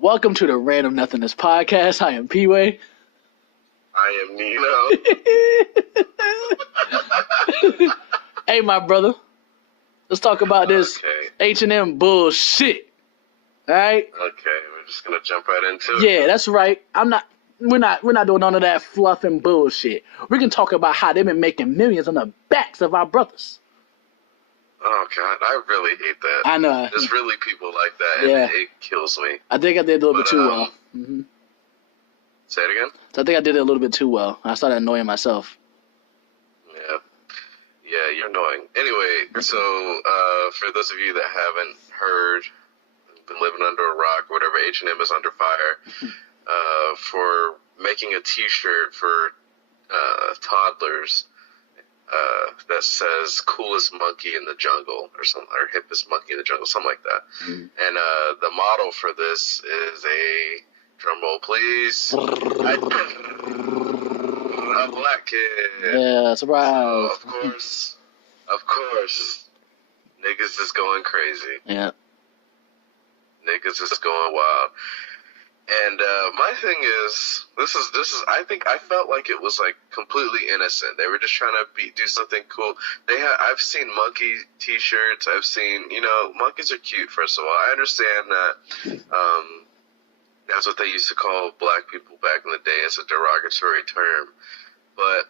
Welcome to the Random Nothingness podcast. I am P-Way. I am Nino. Hey, my brother. Let's talk about this H&M bullshit. All right? Okay, we're just gonna jump right into it. Yeah, that's right. We're not doing none of that fluff and bullshit. We can talk about how they've been making millions on the backs of our brothers. Oh God, I really hate that. I know. There's really people like that, and it kills me. I think I did a little bit too well. Mm-hmm. Say it again? So I think I did it a little bit too well. I started annoying myself. Yeah, you're annoying. Anyway, so for those of you that haven't heard, been living under a rock, whatever, H&M is under fire for making a T-shirt for toddlers that says "coolest monkey in the jungle" or something, or "hippest monkey in the jungle," something like that. And the model for this is a drum roll, please. A black kid. Yeah, surprise. So, of course, niggas is going crazy. Yeah. Niggas is going wild. And my thing is, this is. I think I felt like it was like completely innocent. They were just trying to do something cool. I've seen monkey T-shirts. I've seen, monkeys are cute. First of all, I understand that. That's what they used to call black people back in the day as a derogatory term. But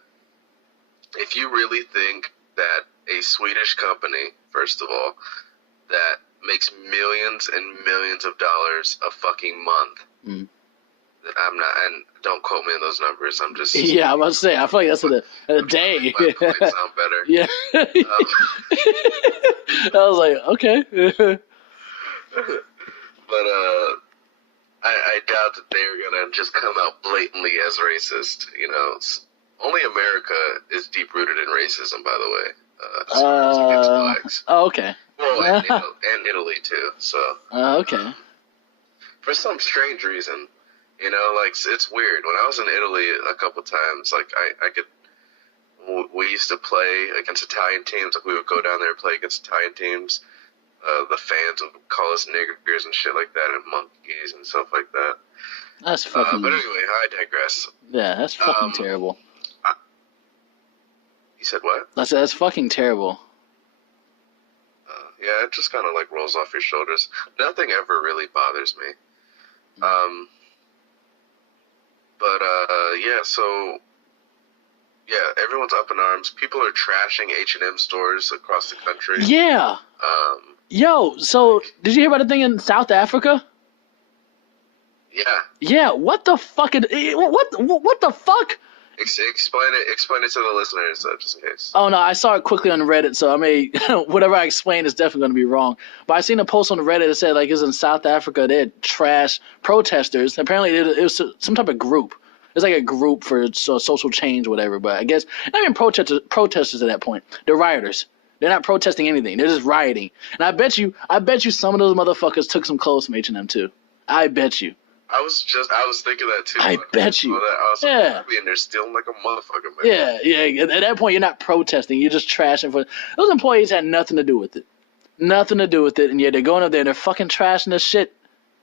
if you really think that a Swedish company, first of all, that makes millions and millions of dollars a fucking month, I'm not, and don't quote me on those numbers, I'm just... Yeah, I'm about to say, I feel like that's a day. My points sound better. Yeah. I was like, okay. But, I doubt that they're gonna just come out blatantly as racist. Only America is deep rooted in racism, by the way. As far as against blacks. Oh, okay. Well, and Italy too. So. Okay. For some strange reason, it's weird. When I was in Italy a couple times, we used to play against Italian teams. Like we would go down there and play against Italian teams. The fans would call us niggers and shit like that, and monkeys and stuff like that. That's fucking... But anyway, I digress. Yeah, that's fucking terrible. You said what? I said that's fucking terrible. Yeah, it just kind of like rolls off your shoulders. Nothing ever really bothers me. Everyone's up in arms. People are trashing H&M stores across the country. Yeah. Yo, so did you hear about the thing in South Africa? Yeah. Yeah. What the fuck? What the fuck? Explain it to the listeners, just in case. Oh no, I saw it quickly on Reddit, so I may whatever I explain is definitely going to be wrong. But I seen a post on Reddit that said like it was in South Africa. They had trash protesters. Apparently, it was some type of group. It's like a group for social change, or whatever. But I guess not even protesters at that point. They're rioters. They're not protesting anything. They're just rioting. And I bet you some of those motherfuckers took some clothes from H&M too. I bet you. I was thinking that too. I bet you. Yeah. And they're stealing like a motherfucker, man. Yeah. At that point, you're not protesting. You're just trashing. Those employees had nothing to do with it. Nothing to do with it. And yet they're going up there and they're fucking trashing this shit.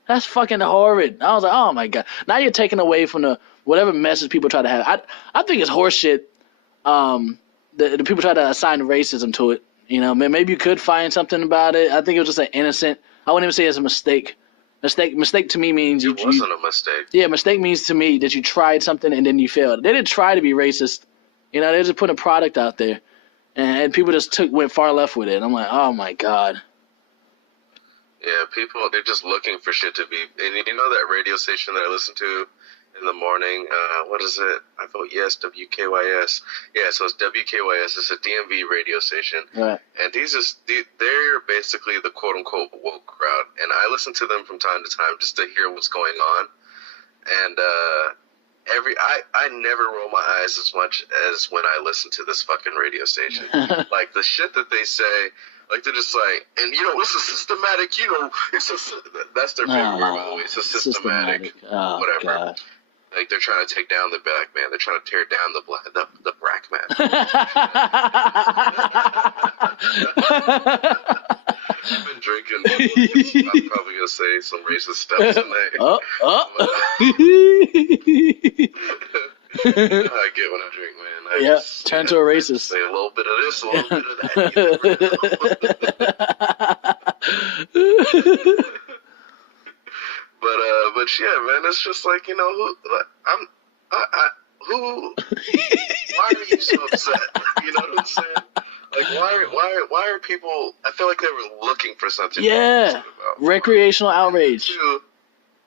That's fucking horrid. I was like, oh my God. Now you're taking away from whatever message people try to have. I think it's horseshit. The people try to assign racism to it. Maybe you could find something about it. I think it was just an innocent. I wouldn't even say it's a mistake. Mistake to me means it wasn't a mistake. Yeah, mistake means to me that you tried something and then you failed. They didn't try to be racist. They just put a product out there, and people just went far left with it. I'm like, oh my God. Yeah, they're just looking for shit to be. And that radio station that I listen to in the morning, what is it? I vote yes, WKYS. Yeah, so it's WKYS. It's a DMV radio station. Right. And they're basically the quote-unquote woke crowd. And I listen to them from time to time just to hear what's going on. And I never roll my eyes as much as when I listen to this fucking radio station. Like, the shit that they say... Like, they're just like, and, it's a systematic, that's their favorite word, by the way. It's a systematic whatever. God. Like, they're trying to take down the black man. They're trying to tear down the black man. I've been drinking. I'm probably going gonna say some racist stuff tonight. I get when I drink, man. Turn to a racist. Say a little bit of this, a little bit of that. But yeah, man, it's just like, you know, who? Why are you so upset? You know what I'm saying? Like, why are people? I feel like they were looking for something. Yeah, recreational outrage.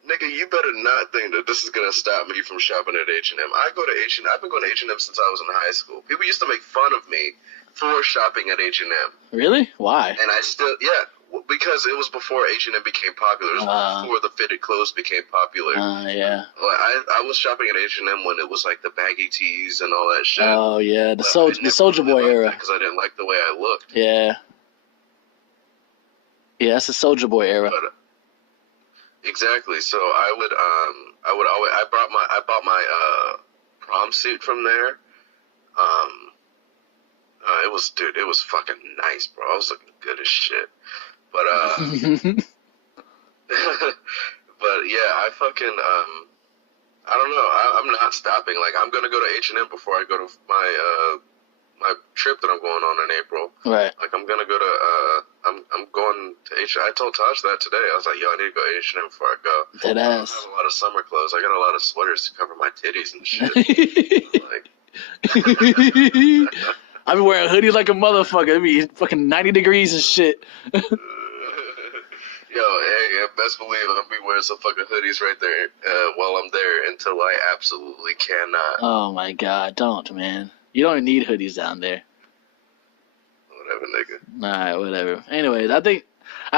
Nigga, you better not think that this is gonna stop me from shopping at H&M. I've been going to H&M since I was in high school. People used to make fun of me for shopping at H&M. Really? Why? And I still, because it was before H&M became popular. It was before the fitted clothes became popular. Yeah. I was shopping at H&M when it was like the baggy tees and all that shit. Oh yeah, the Soulja Boy era. Because I didn't like the way I looked. Yeah. Yeah, that's the Soulja Boy era. But, exactly. So I bought my prom suit from there. It was fucking nice, bro. I was looking good as shit. But but yeah, I fucking I don't know. I'm not stopping. Like, I'm gonna go to H&M before I go to my trip that I'm going on in April. Right. Like, I'm gonna go to I'm going to H&M. I told Taj that today. I was like, yo, I need to go to H&M before I go. Dead ass. I have a lot of summer clothes. I got a lot of sweaters to cover my titties and shit. I be wearing hoodies like a motherfucker. It be fucking 90 degrees and shit. Yo, hey, best believe I'm gonna be wearing some fucking hoodies right there while I'm there until I absolutely cannot. Oh my god, don't, man. You don't need hoodies down there. Whatever, nigga. Alright, whatever. Anyways, I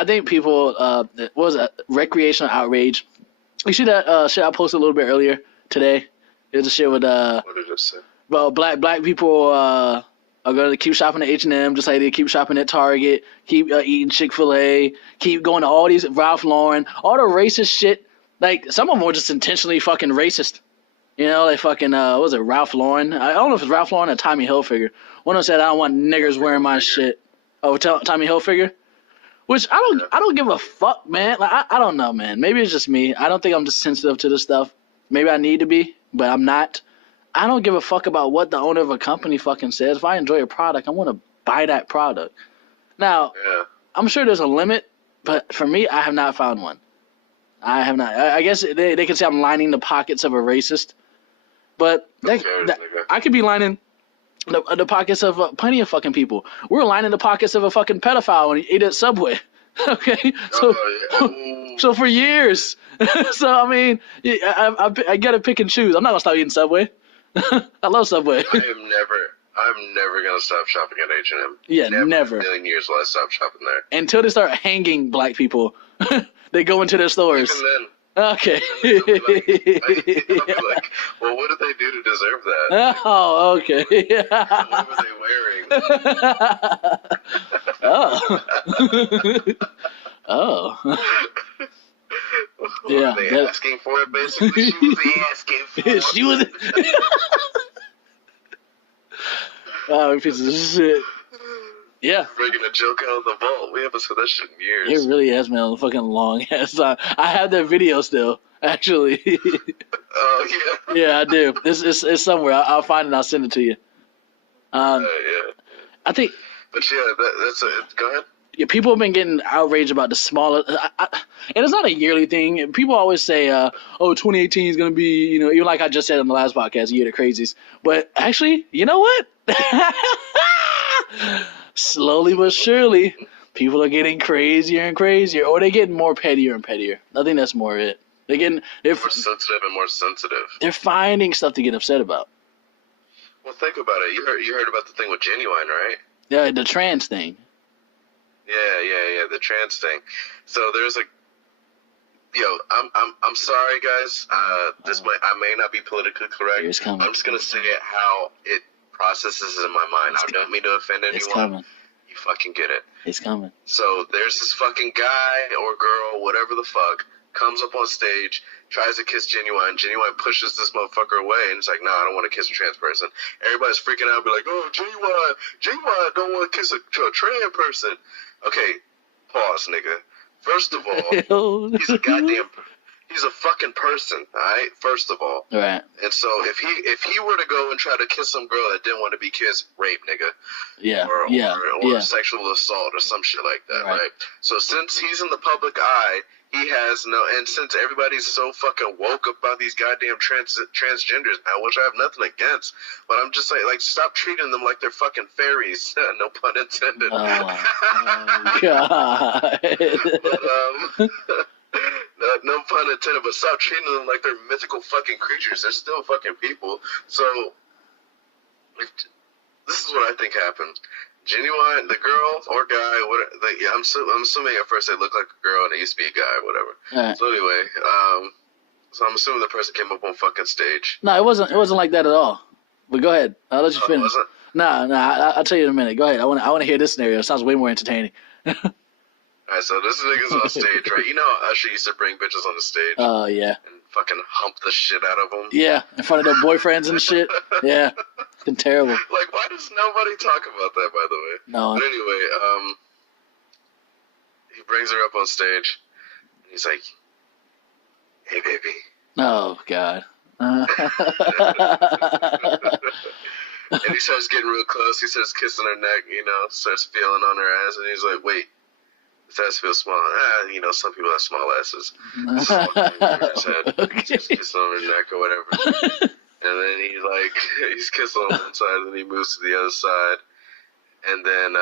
think people, what was it, recreational outrage. You see that shit I posted a little bit earlier today? It was a shit with, what did it say? Well, black people, are going to keep shopping at H&M just like they keep shopping at Target, keep eating Chick-fil-A, keep going to all these Ralph Lauren, all the racist shit. Like, some of them were just intentionally fucking racist. You know, like fucking, what was it, Ralph Lauren? I don't know if it's Ralph Lauren or Tommy Hilfiger. One of them said, I don't want niggers wearing my shit. Oh, Tommy Hilfiger? Which, I don't give a fuck, man. Like, I don't know, man. Maybe it's just me. I don't think I'm just sensitive to this stuff. Maybe I need to be, but I'm not. I don't give a fuck about what the owner of a company fucking says. If I enjoy a product, I want to buy that product. Now, I'm sure there's a limit, but for me, I have not found one. I have not. I guess they could say I'm lining the pockets of a racist, but I could be lining the pockets of plenty of fucking people. We're lining the pockets of a fucking pedophile when he ate at Subway. Okay, so for years. So I mean, I gotta pick and choose. I'm not gonna stop eating Subway. I love Subway. I'm never gonna stop shopping at H&M. Yeah, never. In a million years will I stop shopping there. Until they start hanging black people. They go into their stores. Even then. Okay. I'll be like, well, what did they do to deserve that? Oh, okay. What were they wearing? Oh. Were they asking for it, basically? She was asking for it. She was... Oh, piece of shit. Yeah. Bringing a joke out of the vault. We haven't said that shit in years. It really has been a fucking long ass time. I have that video still, actually. Oh, yeah. Yeah, I do. It's somewhere. I'll find it and I'll send it to you. Yeah. I think... But yeah, that's it. Go ahead. Yeah, people have been getting outraged about the smaller... and it's not a yearly thing. People always say, 2018 is going to be, you know, even like I just said on the last podcast, year of the crazies. But actually, you know what? Slowly but surely, people are getting crazier and crazier, or they're getting more pettier and pettier. I think that's more it. They're more sensitive and more sensitive. They're finding stuff to get upset about. Well, think about it. You heard about the thing with Ginuwine, right? Yeah, the trans thing. Yeah, the trans thing. So there's I'm sorry, guys. I may not be politically correct. I'm just gonna say it how it processes in my mind. I don't mean to offend anyone. It's coming. You fucking get it. It's coming. So there's this fucking guy or girl, whatever the fuck, comes up on stage, tries to kiss Ginuwine. Ginuwine pushes this motherfucker away, and it's like, no, I don't want to kiss a trans person. Everybody's freaking out, be like, oh, Ginuwine don't want to kiss a trans person. Okay, pause, nigga. First of all, he's a fucking person, alright? First of all. Right. And so if he were to go and try to kiss some girl that didn't want to be kissed, rape, nigga. Yeah. Or sexual assault or some shit like that, right? So since he's in the public eye, he has no, and since everybody's so fucking woke about these goddamn transgenders now, which I have nothing against, but I'm just like stop treating them like they're fucking fairies. No pun intended. Oh God. But, no pun intended, but stop treating them like they're mythical fucking creatures. They're still fucking people. So this is what I think happened. Ginuwine, the girl or guy, I'm assuming at first they looked like a girl and it used to be a guy or whatever. Right. So anyway, so I'm assuming the person came up on fucking stage. No, it wasn't like that at all. But go ahead. I'll let you finish. Wasn't? I'll tell you in a minute. Go ahead. I want to hear this scenario. It sounds way more entertaining. Alright, so this nigga's on stage, right? You know how Usher used to bring bitches on the stage? Oh, yeah. And fucking hump the shit out of them? Yeah, in front of their boyfriends and shit. Yeah, it's been terrible. Like, why does nobody talk about that, by the way? No. But anyway, he brings her up on stage, and he's like, hey, baby. Oh, God. And he starts getting real close. He starts kissing her neck, starts feeling on her ass, and he's like, wait. His ass feels small. Some people have small asses. Okay. Just kissing on her neck or whatever. And then he's kissing on one side, and then he moves to the other side. And then,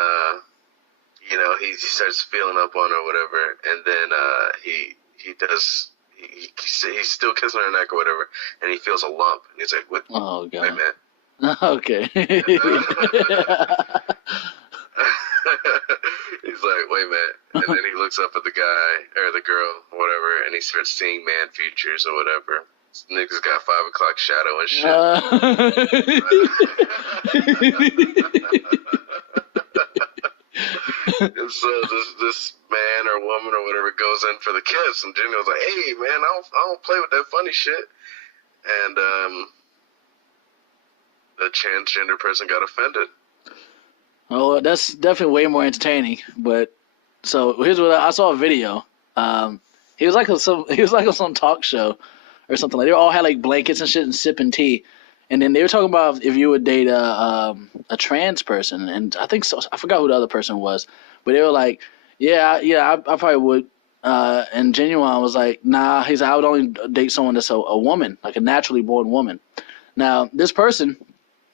he starts feeling up on her or whatever. And then he's still kissing her neck or whatever. And he feels a lump. And he's like, what? Oh, God. Wait, man. Okay. He's like, wait a minute. And then he looks up at the guy, or the girl, or whatever, and he starts seeing man features or whatever. This nigga's got 5 o'clock shadow and shit. And so this man or woman or whatever goes in for the kiss, and Jenny was like, hey, man, I don't play with that funny shit. And the transgender person got offended. Oh, that's definitely way more entertaining. But so here's what I saw a video. He was like on some talk show or something. Like they all had like blankets and shit and sipping tea, and then they were talking about if you would date a trans person, and I forgot who the other person was, but they were like, yeah, I probably would. And Ginuwine was like, nah. He's like, I would only date someone that's a woman, like a naturally born woman. Now this person,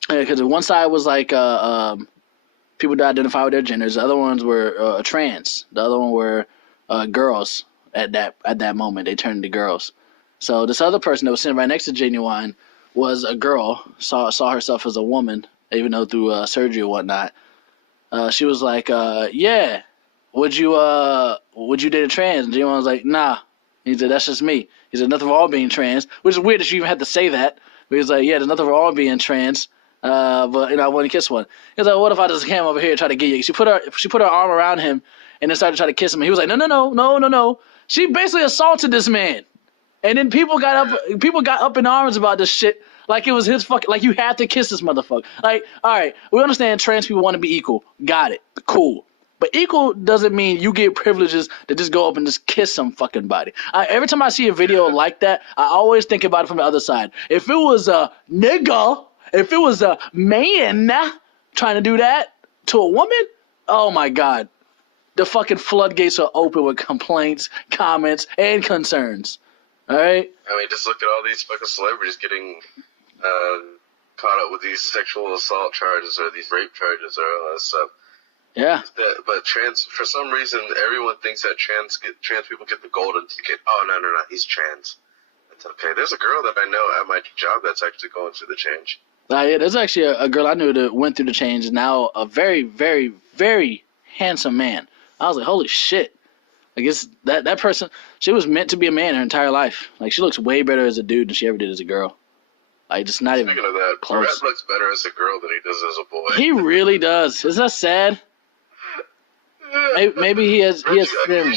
because one side was like people that identify with their genders. The other ones were trans. The other one were girls at that moment. They turned into girls. So this other person that was sitting right next to Ginuwine was a girl, saw herself as a woman, even though through surgery or whatnot. She was like, yeah, would you date a trans? And Ginuwine was like, nah. He said, that's just me. He said, nothing wrong being trans, which is weird that you even had to say that. But he was like, yeah, there's nothing wrong being trans. But I wouldn't kiss one. He was like, what if I just came over here and tried to get you? She put her arm around him and then started to try to kiss him. And he was like, no. She basically assaulted this man. And then people got up in arms about this shit like it was his fucking, like you had to kiss this motherfucker. Like, all right, we understand trans people want to be equal. Got it. Cool. But equal doesn't mean you get privileges to just go up and just kiss some fucking body. Every time I see a video like that, I always think about it from the other side. If it was a nigga, if it was a man trying to do that to a woman, oh my God. The fucking floodgates are open with complaints, comments, and concerns. All right? I mean, just look at all these fucking celebrities getting caught up with these sexual assault charges or these rape charges or all that stuff. Yeah. But for some reason, everyone thinks that trans people get the golden ticket. Oh, no, he's trans. That's okay. There's a girl that I know at my job that's actually going through the change. Yeah, there's actually a girl I knew that went through the change, now a very, very, very handsome man. I was like, holy shit. I guess that person, she was meant to be a man her entire life. Like, she looks way better as a dude than she ever did as a girl. Like, just not even Speaking of that, close. Brett looks better as a girl than he does as a boy. He really does. Is that sad? Maybe he has feminine.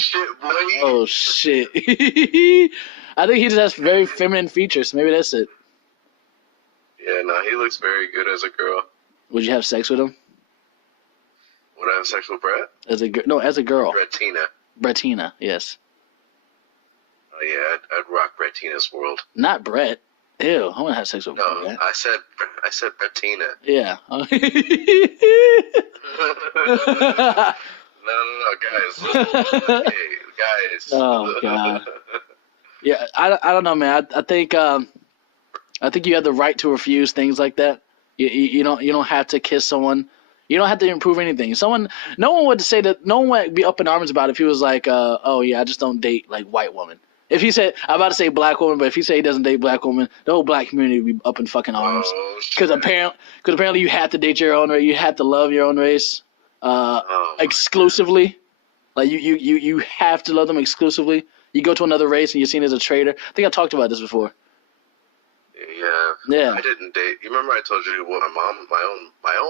Oh, shit. I think he just has very feminine features. Maybe that's it. Yeah, no, he looks very good as a girl. Would you have sex with him? Would I have sex with Brett? As a girl? Brettina. Brettina, yes. Oh yeah, I'd rock Brettina's world. Not Brett. Ew, I want to have sex with No, Brett. I said Brettina. Yeah. No, guys. Okay, guys. Oh God. Yeah, I don't know, man. I think you have the right to refuse things like that. You don't have to kiss someone. You don't have to improve anything. No one would say that. No one would be up in arms about it if he was like, oh yeah, I just don't date like white women. If he said, I'm about to say black woman, but if he said he doesn't date black women, the whole black community would be up in fucking arms. Oh, Because apparently you have to date your own race. You have to love your own race, exclusively. Like you have to love them exclusively. You go to another race and you're seen as a traitor. I think I talked about this before. Yeah. I didn't date. You remember I told you what my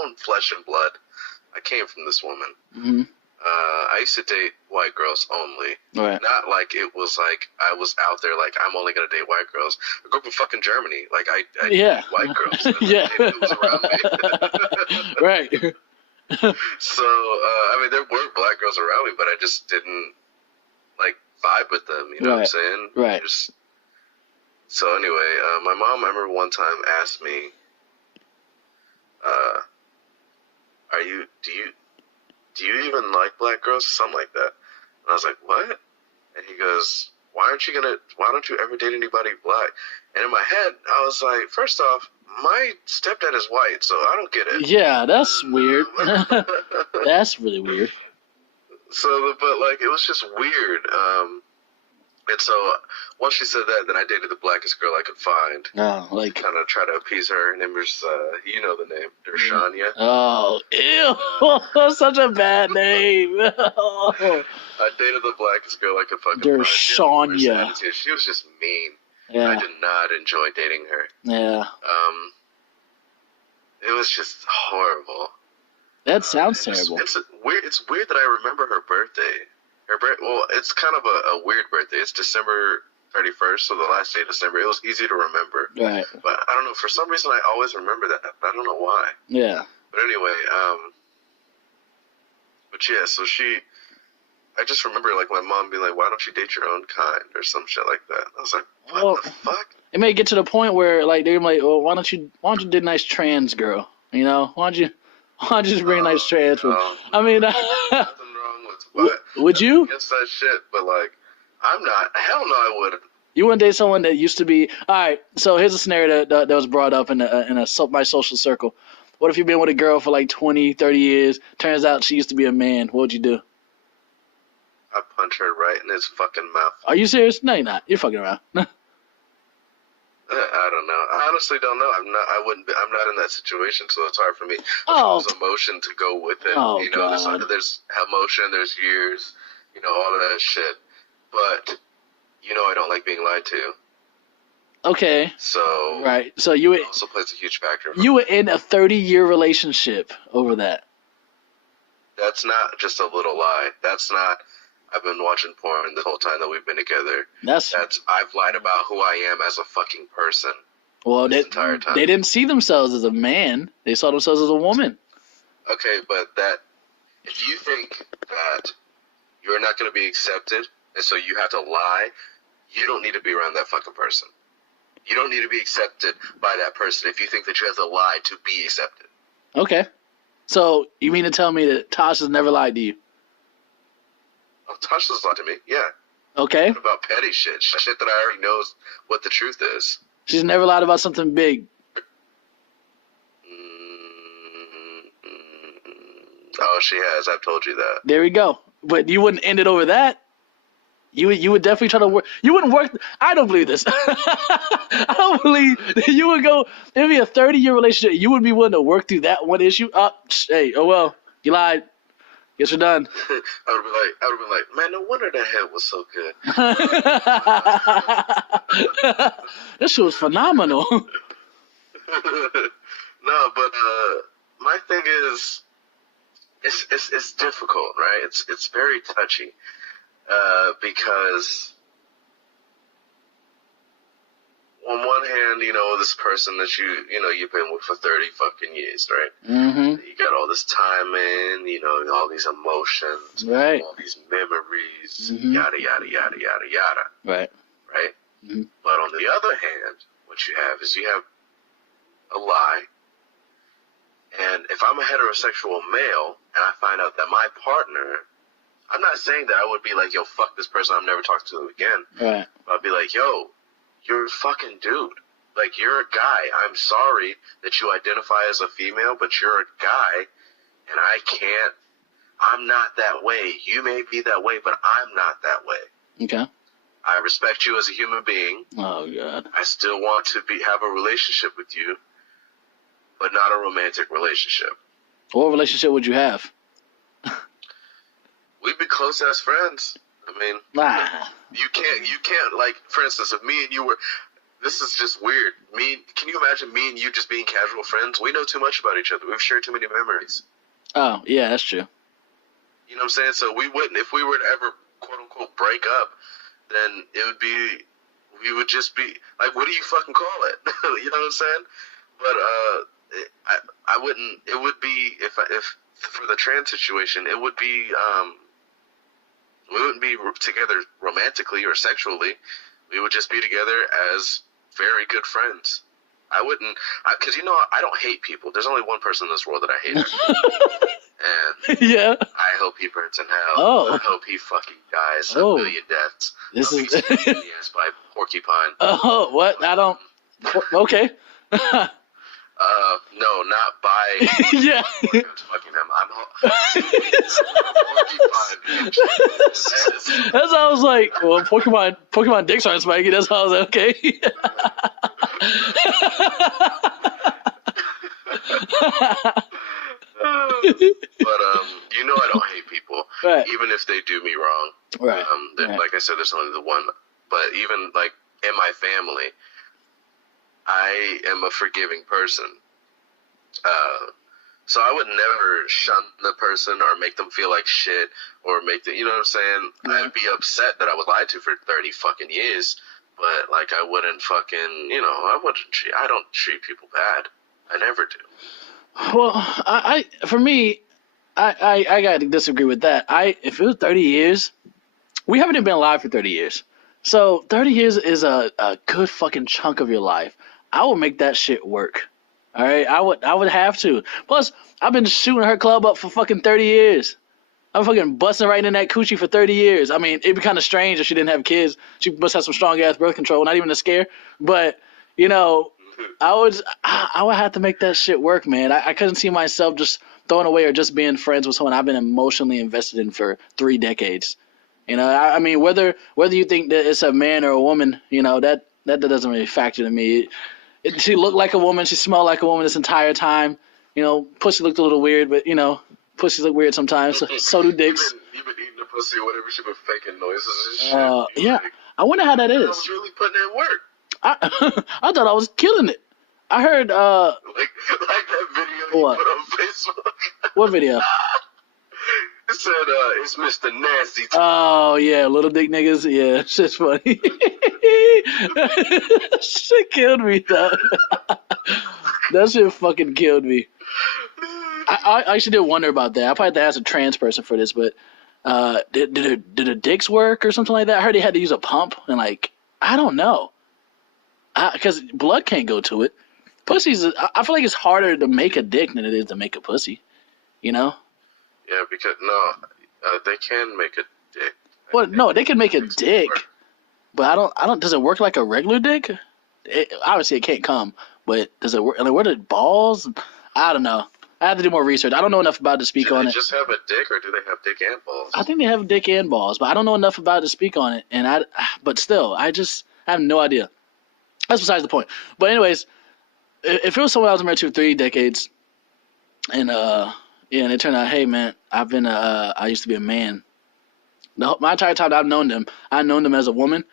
own flesh and blood. I came from this woman. Mm-hmm. I used to date white girls only. Right. Not like it was like I was out there like I'm only gonna date white girls. I grew up in fucking Germany. Like I yeah. dated white girls. Yeah. It was around me. Right. So I mean, there were black girls around me, but I just didn't like vibe with them. You know what I'm saying? Right. So anyway, my mom, I remember one time asked me, do you even like black girls? Something like that. And I was like, what? And he goes, why don't you ever date anybody black? And in my head, I was like, first off, my stepdad is white, so I don't get it. Yeah, that's weird. That's really weird. So, but like, it was just weird. And so once she said that, then I dated the blackest girl I could find. Oh, like kind of try to appease her. Her name was, you know the name, Dershania. Oh, ew! Such a bad name. I dated the blackest girl I could fucking find. Dershania. She was just mean. Yeah. I did not enjoy dating her. Yeah. It was just horrible. That sounds terrible. It's weird that I remember her birthday. Well, it's kind of a weird birthday. It's December 31st, so the last day of December. It was easy to remember. Right. But I don't know. For some reason, I always remember that. I don't know why. Yeah. But anyway, but yeah, so I just remember like my mom being like, "Why don't you date your own kind?" or some shit like that. I was like, "What the fuck?" It may get to the point where like they're like, "Well, why don't you date a nice trans girl? You know, why don't you just bring a nice trans one?" I mean, nothing wrong with what? Would you? Against that shit, but like, I'm not. Hell no, I wouldn't. You wouldn't date someone that used to be. All right. So here's a scenario that was brought up in my social circle. What if you've been with a girl for like 20, 30 years? Turns out she used to be a man. What would you do? I punch her right in his fucking mouth. Are you serious? No, you're not. You're fucking around. I don't know. I honestly don't know. I'm not in that situation, so it's hard for me. There's emotion to go with it. Oh, you know, God. there's emotion, there's years, you know, all of that shit. But you know, I don't like being lied to. Okay. So right. So you would also plays a huge factor. You were in a 30-year relationship over that. That's not just a little lie. That's not. I've been watching porn the whole time that we've been together. That's I've lied about who I am as a fucking person. Well, this entire time. They didn't see themselves as a man. They saw themselves as a woman. Okay, but if you think that you're not going to be accepted, and so you have to lie, you don't need to be around that fucking person. You don't need to be accepted by that person if you think that you have to lie to be accepted. Okay. So you mean to tell me that Tasha's never lied to you? Oh, Tasha's lied to me, yeah. Okay. What about petty shit? Shit that I already knows what the truth is. She's never lied about something big. Oh, she has. I've told you that. There we go. But you wouldn't end it over that. You would definitely try to work. You wouldn't work. I don't believe this. I don't believe that you would go. It'd be a 30-year relationship. You would be willing to work through that one issue. Hey, oh well, you lied. Guess we're done. I would have been like, man, no wonder that head was so good. This shit was phenomenal. No, but my thing is, it's difficult, right? It's very touchy, because on one hand, you know, this person that you've been with for 30 fucking years, right? Mm-hmm. You got all this time in, you know, all these emotions, right, all these memories, mm-hmm. yada, yada, yada, yada, yada. Right. Right? Mm-hmm. But on the other hand, what you have is you have a lie. And if I'm a heterosexual male and I find out that my partner, I'm not saying that I would be like, yo, fuck this person, I'm never talking to them again. Right. But I'd be like, yo, you're a fucking dude. Like, you're a guy. I'm sorry that you identify as a female, but you're a guy, and I'm not that way. You may be that way, but I'm not that way. Okay. I respect you as a human being. Oh, God. I still want to have a relationship with you, but not a romantic relationship. What relationship would you have? We'd be close as friends. I mean, you can't, like, for instance, if me and you were, this is just weird. Can you imagine me and you just being casual friends? We know too much about each other. We've shared too many memories. Oh, yeah, that's true. You know what I'm saying? So we wouldn't, if we were to ever, quote unquote, break up, then we would just be, like, what do you fucking call it? You know what I'm saying? But, I wouldn't, it would be, if for the trans situation, it would be, we wouldn't be together romantically or sexually. We would just be together as very good friends. I wouldn't, because, you know, I don't hate people. There's only one person in this world that I hate. And yeah. I hope he burns in hell. Oh. I hope he fucking dies a million deaths. This is yes, by porcupine. Oh, what? I don't. Okay. No, not by. Yeah. Fucking him. Porcupine. That's how I was like, well, Pokemon dicks aren't spiky. That's how I was like, okay. But you know, I don't hate people, right. Even if they do me wrong. Right. Right. Like I said, there's only the one. But even like in my family, I am a forgiving person. So I would never shun the person or make them feel like shit or make them, you know what I'm saying? Yeah. I'd be upset that I was lied to for 30 fucking years, but like I wouldn't fucking, you know, I don't treat people bad. I never do. Well, for me, I gotta disagree with that. If it was 30 years, we haven't even been alive for 30 years. So 30 years is a good fucking chunk of your life. I would make that shit work. All right, I would have to. Plus, I've been shooting her club up for fucking 30 years. I'm fucking busting right in that coochie for 30 years. I mean, it'd be kind of strange if she didn't have kids. She must have some strong ass birth control. Not even a scare, but you know, I would have to make that shit work, man. I couldn't see myself just throwing away or just being friends with someone I've been emotionally invested in for 3 decades. You know, I mean, whether you think that it's a man or a woman, you know, that doesn't really factor to me. She looked like a woman. She smelled like a woman this entire time. You know, pussy looked a little weird, but, you know, pussies look weird sometimes. So do dicks. You've been eating the pussy or whatever. She been faking noises and shit. Yeah. Like, I wonder how that is. I was really putting in work. I thought I was killing it. I heard, like that video you put on Facebook. What video? It said, it's Mr. Nasty. Oh, yeah, little dick niggas. Yeah, shit's funny. Shit killed me, though. That shit fucking killed me. I actually did wonder about that. I probably have to ask a trans person for this, but did her dicks work or something like that? I heard they had to use a pump, and like, I don't know. Because blood can't go to it. Pussy's, I feel like it's harder to make a dick than it is to make a pussy, you know? Yeah, because they can make a dick. Well, no, they can make a dick, but I don't. Does it work like a regular dick? Obviously, it can't come, but does it work? Like, what are the balls? I don't know. I have to do more research. I don't know enough about it to speak on it. Do they just have a dick, or do they have dick and balls? I think they have dick and balls, but I don't know enough about it to speak on it. But still, I have no idea. That's besides the point. But anyways, if it was someone I was married to for 3 decades, and yeah, and it turned out, hey man, I used to be a man. My entire time I've known them as a woman.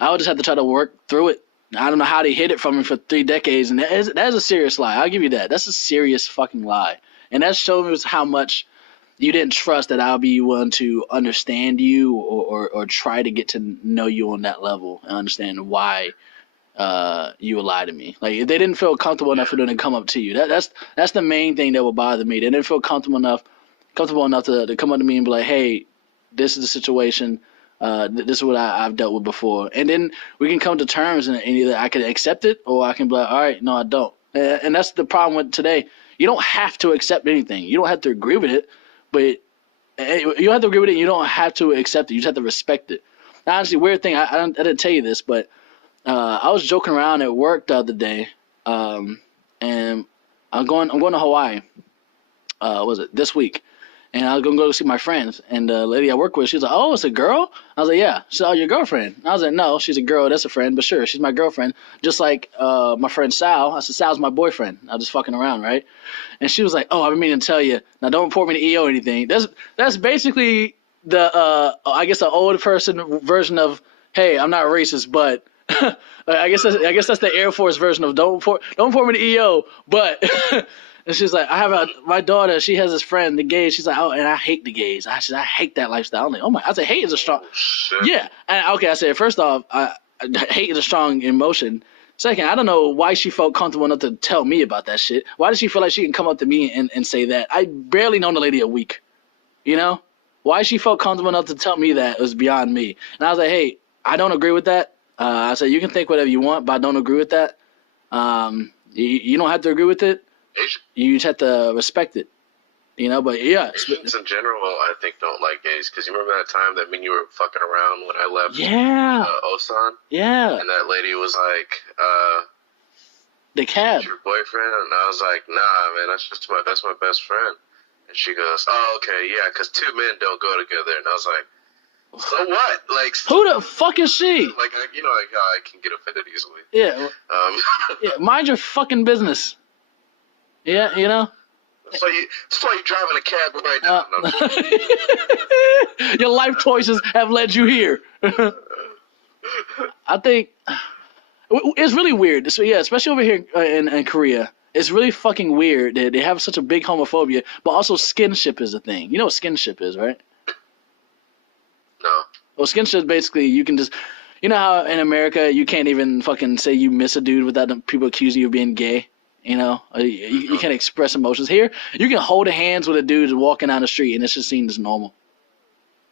I would just have to try to work through it. I don't know how they hid it from me for 3 decades, and that is a serious lie. I'll give you that. That's a serious fucking lie, and that shows how much you didn't trust that I'll be willing to understand you or try to get to know you on that level and understand why you would lie to me. Like if they didn't feel comfortable enough for them to come up to you, that's the main thing that would bother me. They didn't feel comfortable enough to come up to me and be like, hey, this is the situation. This is what I've dealt with before, and then we can come to terms, and either I can accept it or I can be like, all right, no, I don't. And that's the problem with today. You don't have to accept anything. You don't have to agree with it, but you don't have to agree with it. You don't have to accept it. You just have to respect it. Now, honestly, weird thing. I didn't tell you this, but I was joking around at work the other day, and I'm going to Hawaii. Was it this week? And I was going to go see my friends. And the lady I work with, she was like, oh, it's a girl? I was like, yeah. She's like, oh, your girlfriend? I was like, no, she's a girl. That's a friend. But sure, she's my girlfriend. Just like my friend Sal. I said, Sal's my boyfriend. I was just fucking around, right? And she was like, oh, I've been meaning to tell you. Now, don't report me to EO or anything. That's basically the, I guess, the old person version of, hey, I'm not racist, but I guess that's the Air Force version of don't report me to EO, but... And she's like, my daughter, she has this friend, the gays. She's like, oh, and I hate the gays. I hate that lifestyle. I'm like, oh my, I said, hate is a strong, yeah. And okay, I said, first off, hate is a strong emotion. Second, I don't know why she felt comfortable enough to tell me about that shit. Why does she feel like she can come up to me and say that? I barely known the lady a week, you know? Why she felt comfortable enough to tell me that was beyond me. And I was like, hey, I don't agree with that. I said, you can think whatever you want, but I don't agree with that. You don't have to agree with it. You just have to respect it, you know. But yeah, Asians in general, I think don't like gays because you remember that time that me and you were fucking around when I left. Yeah. Osan. Yeah. And that lady was like, the cab. Your boyfriend, and I was like, nah, man, that's my best friend. And she goes, oh, okay, yeah, because two men don't go together. And I was like, so what? Like, who the fuck is she? Like, you know, like how I can get offended easily. Yeah. Yeah. Mind your fucking business. Yeah, you know. That's why you driving a cab right now. No. Your life choices have led you here. I think it's really weird. So yeah, especially over here in Korea, it's really fucking weird that they have such a big homophobia, but also skinship is a thing. You know what skinship is, right? No. Well, skinship is basically you can just, you know how in America you can't even fucking say you miss a dude without people accusing you of being gay. You know, you can't express emotions. Here, you can hold hands with a dude walking down the street, and it's just seen as normal.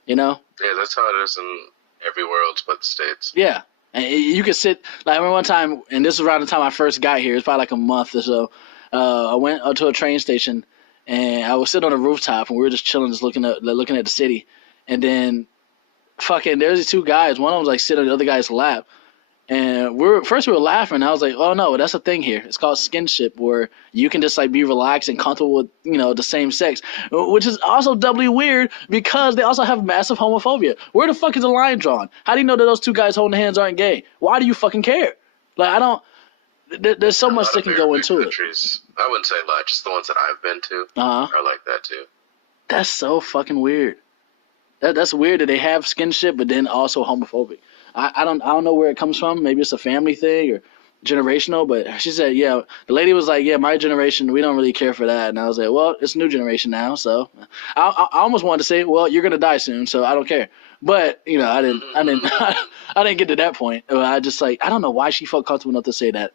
You know? Yeah, that's how it is in everywhere else but the States. Yeah. And you could sit, like, I remember one time, and this was around the time I first got here. It was probably like a month or so. I went up to a train station, and I was sitting on a rooftop, and we were just chilling, just looking at the city. And then, fucking, there's these two guys. One of them was, like, sitting on the other guy's lap. And we were laughing. I was like, oh no, that's a thing here. It's called skinship, where you can just like be relaxed and comfortable with, you know, the same sex, which is also doubly weird because they also have massive homophobia. Where the fuck is the line drawn? How do you know that those two guys holding hands aren't gay? Why do you fucking care? Like, I don't. There's so much that can go into it. I wouldn't say a lot, just the ones that I've been to are like that too. That's so fucking weird. That's weird that they have skinship, but then also homophobic. I don't know where it comes from. Maybe it's a family thing or generational. But she said, yeah, the lady was like, yeah, my generation, we don't really care for that. And I was like, well, it's a new generation now. So I almost wanted to say, well, you're gonna die soon, so I don't care. But you know, I didn't get to that point. I just like, I don't know why she felt comfortable enough to say that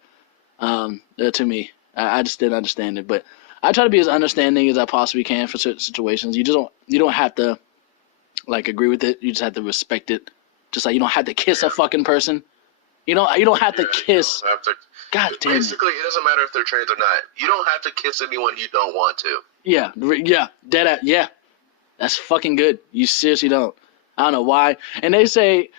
to me. I just didn't understand it. But I try to be as understanding as I possibly can for certain situations. You don't have to like agree with it. You just have to respect it. Just like you don't have to kiss a fucking person. You don't have to kiss. God damn it. Basically, it doesn't matter if they're trans or not. You don't have to kiss anyone you don't want to. Yeah, yeah. That's fucking good. You seriously don't. I don't know why. And they say,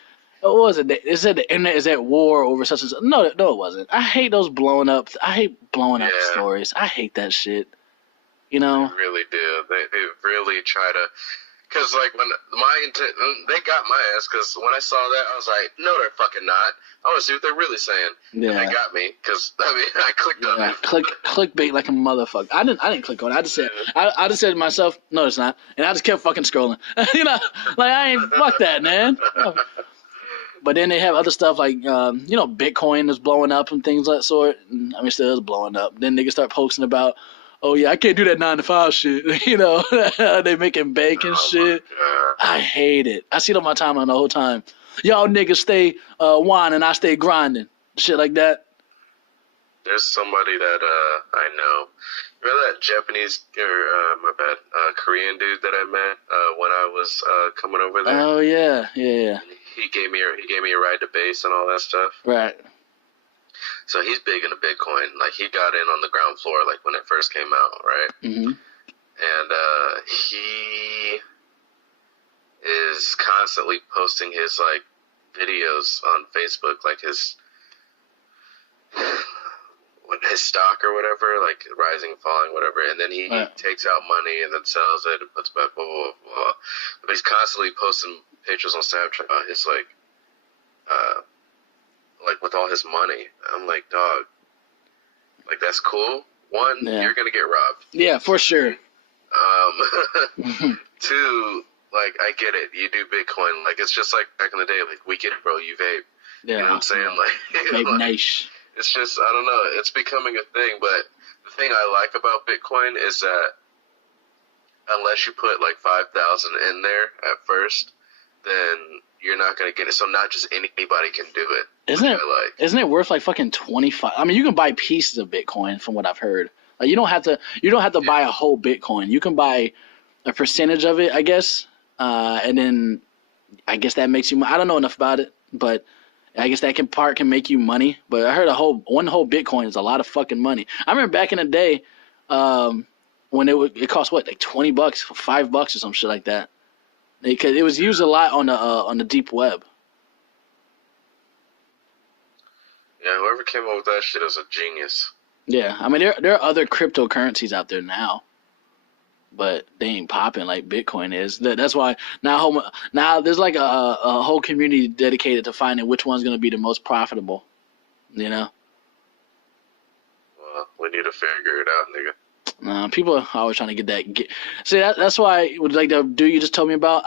what was it? They said the internet is at war over such and such. No, it wasn't. I hate those blowing up. I hate blowing up stories. I hate that shit. You know? They really do. They really try to. Because, like, when they got my ass, because when I saw that, I was like, no, they're fucking not. I want to see what they're really saying. Yeah. And they got me, because, I mean, I clicked on it. Clickbait like a motherfucker. I didn't click on it. I just said, I just said to myself, no, it's not. And I just kept fucking scrolling. You know, like, I ain't, fuck that, man. But then they have other stuff like, you know, Bitcoin is blowing up and things like that sort. I mean, still is blowing up. Then niggas start posting about, oh, yeah, I can't do that 9-to-5 shit. You know, they making bank and shit. I hate it. I see it on my timeline the whole time. Y'all niggas stay whining, I stay grinding. shit like that. There's somebody that I know. Remember that Japanese or my bad, Korean dude that I met when I was coming over there? Oh yeah. He gave me a ride to base and all that stuff. Right. So he's big into Bitcoin. Like he got in on the ground floor like when it first came out, right? Mm-hmm. And he is constantly posting his like videos on Facebook, like his stock or whatever, like rising, falling, whatever, and then he takes out money and then sells it and puts back blah blah blah. But he's constantly posting pictures on Snapchat on his like with all his money. I'm like, dog, like that's cool. One, you're gonna get robbed. Yeah, for sure. Two, like I get it. You do Bitcoin, like it's just like back in the day. Like we get it, bro. You vape. Yeah. You know what I'm saying? Like vape like, nice. It's just, I don't know, it's becoming a thing, but the thing I like about Bitcoin is that unless you put like 5,000 in there at first, then you're not going to get it. So not just anybody can do it. Isn't it worth like fucking 25? I mean, you can buy pieces of Bitcoin from what I've heard. Like you don't have to buy a whole Bitcoin. You can buy a percentage of it, I guess. And then I guess that makes you, I don't know enough about it, but I guess that can make you money, but I heard one whole Bitcoin is a lot of fucking money. I remember back in the day, when it cost what, like $20 for $5 or some shit like that. Because it was used a lot on the deep web. Yeah, whoever came up with that shit is a genius. Yeah, I mean there are other cryptocurrencies out there now, but they ain't popping like Bitcoin is. That's why now there's like a whole community dedicated to finding which one's going to be the most profitable, you know? Well, we need to figure it out, nigga. People are always trying to get that. See, that's why, like the dude you just told me about,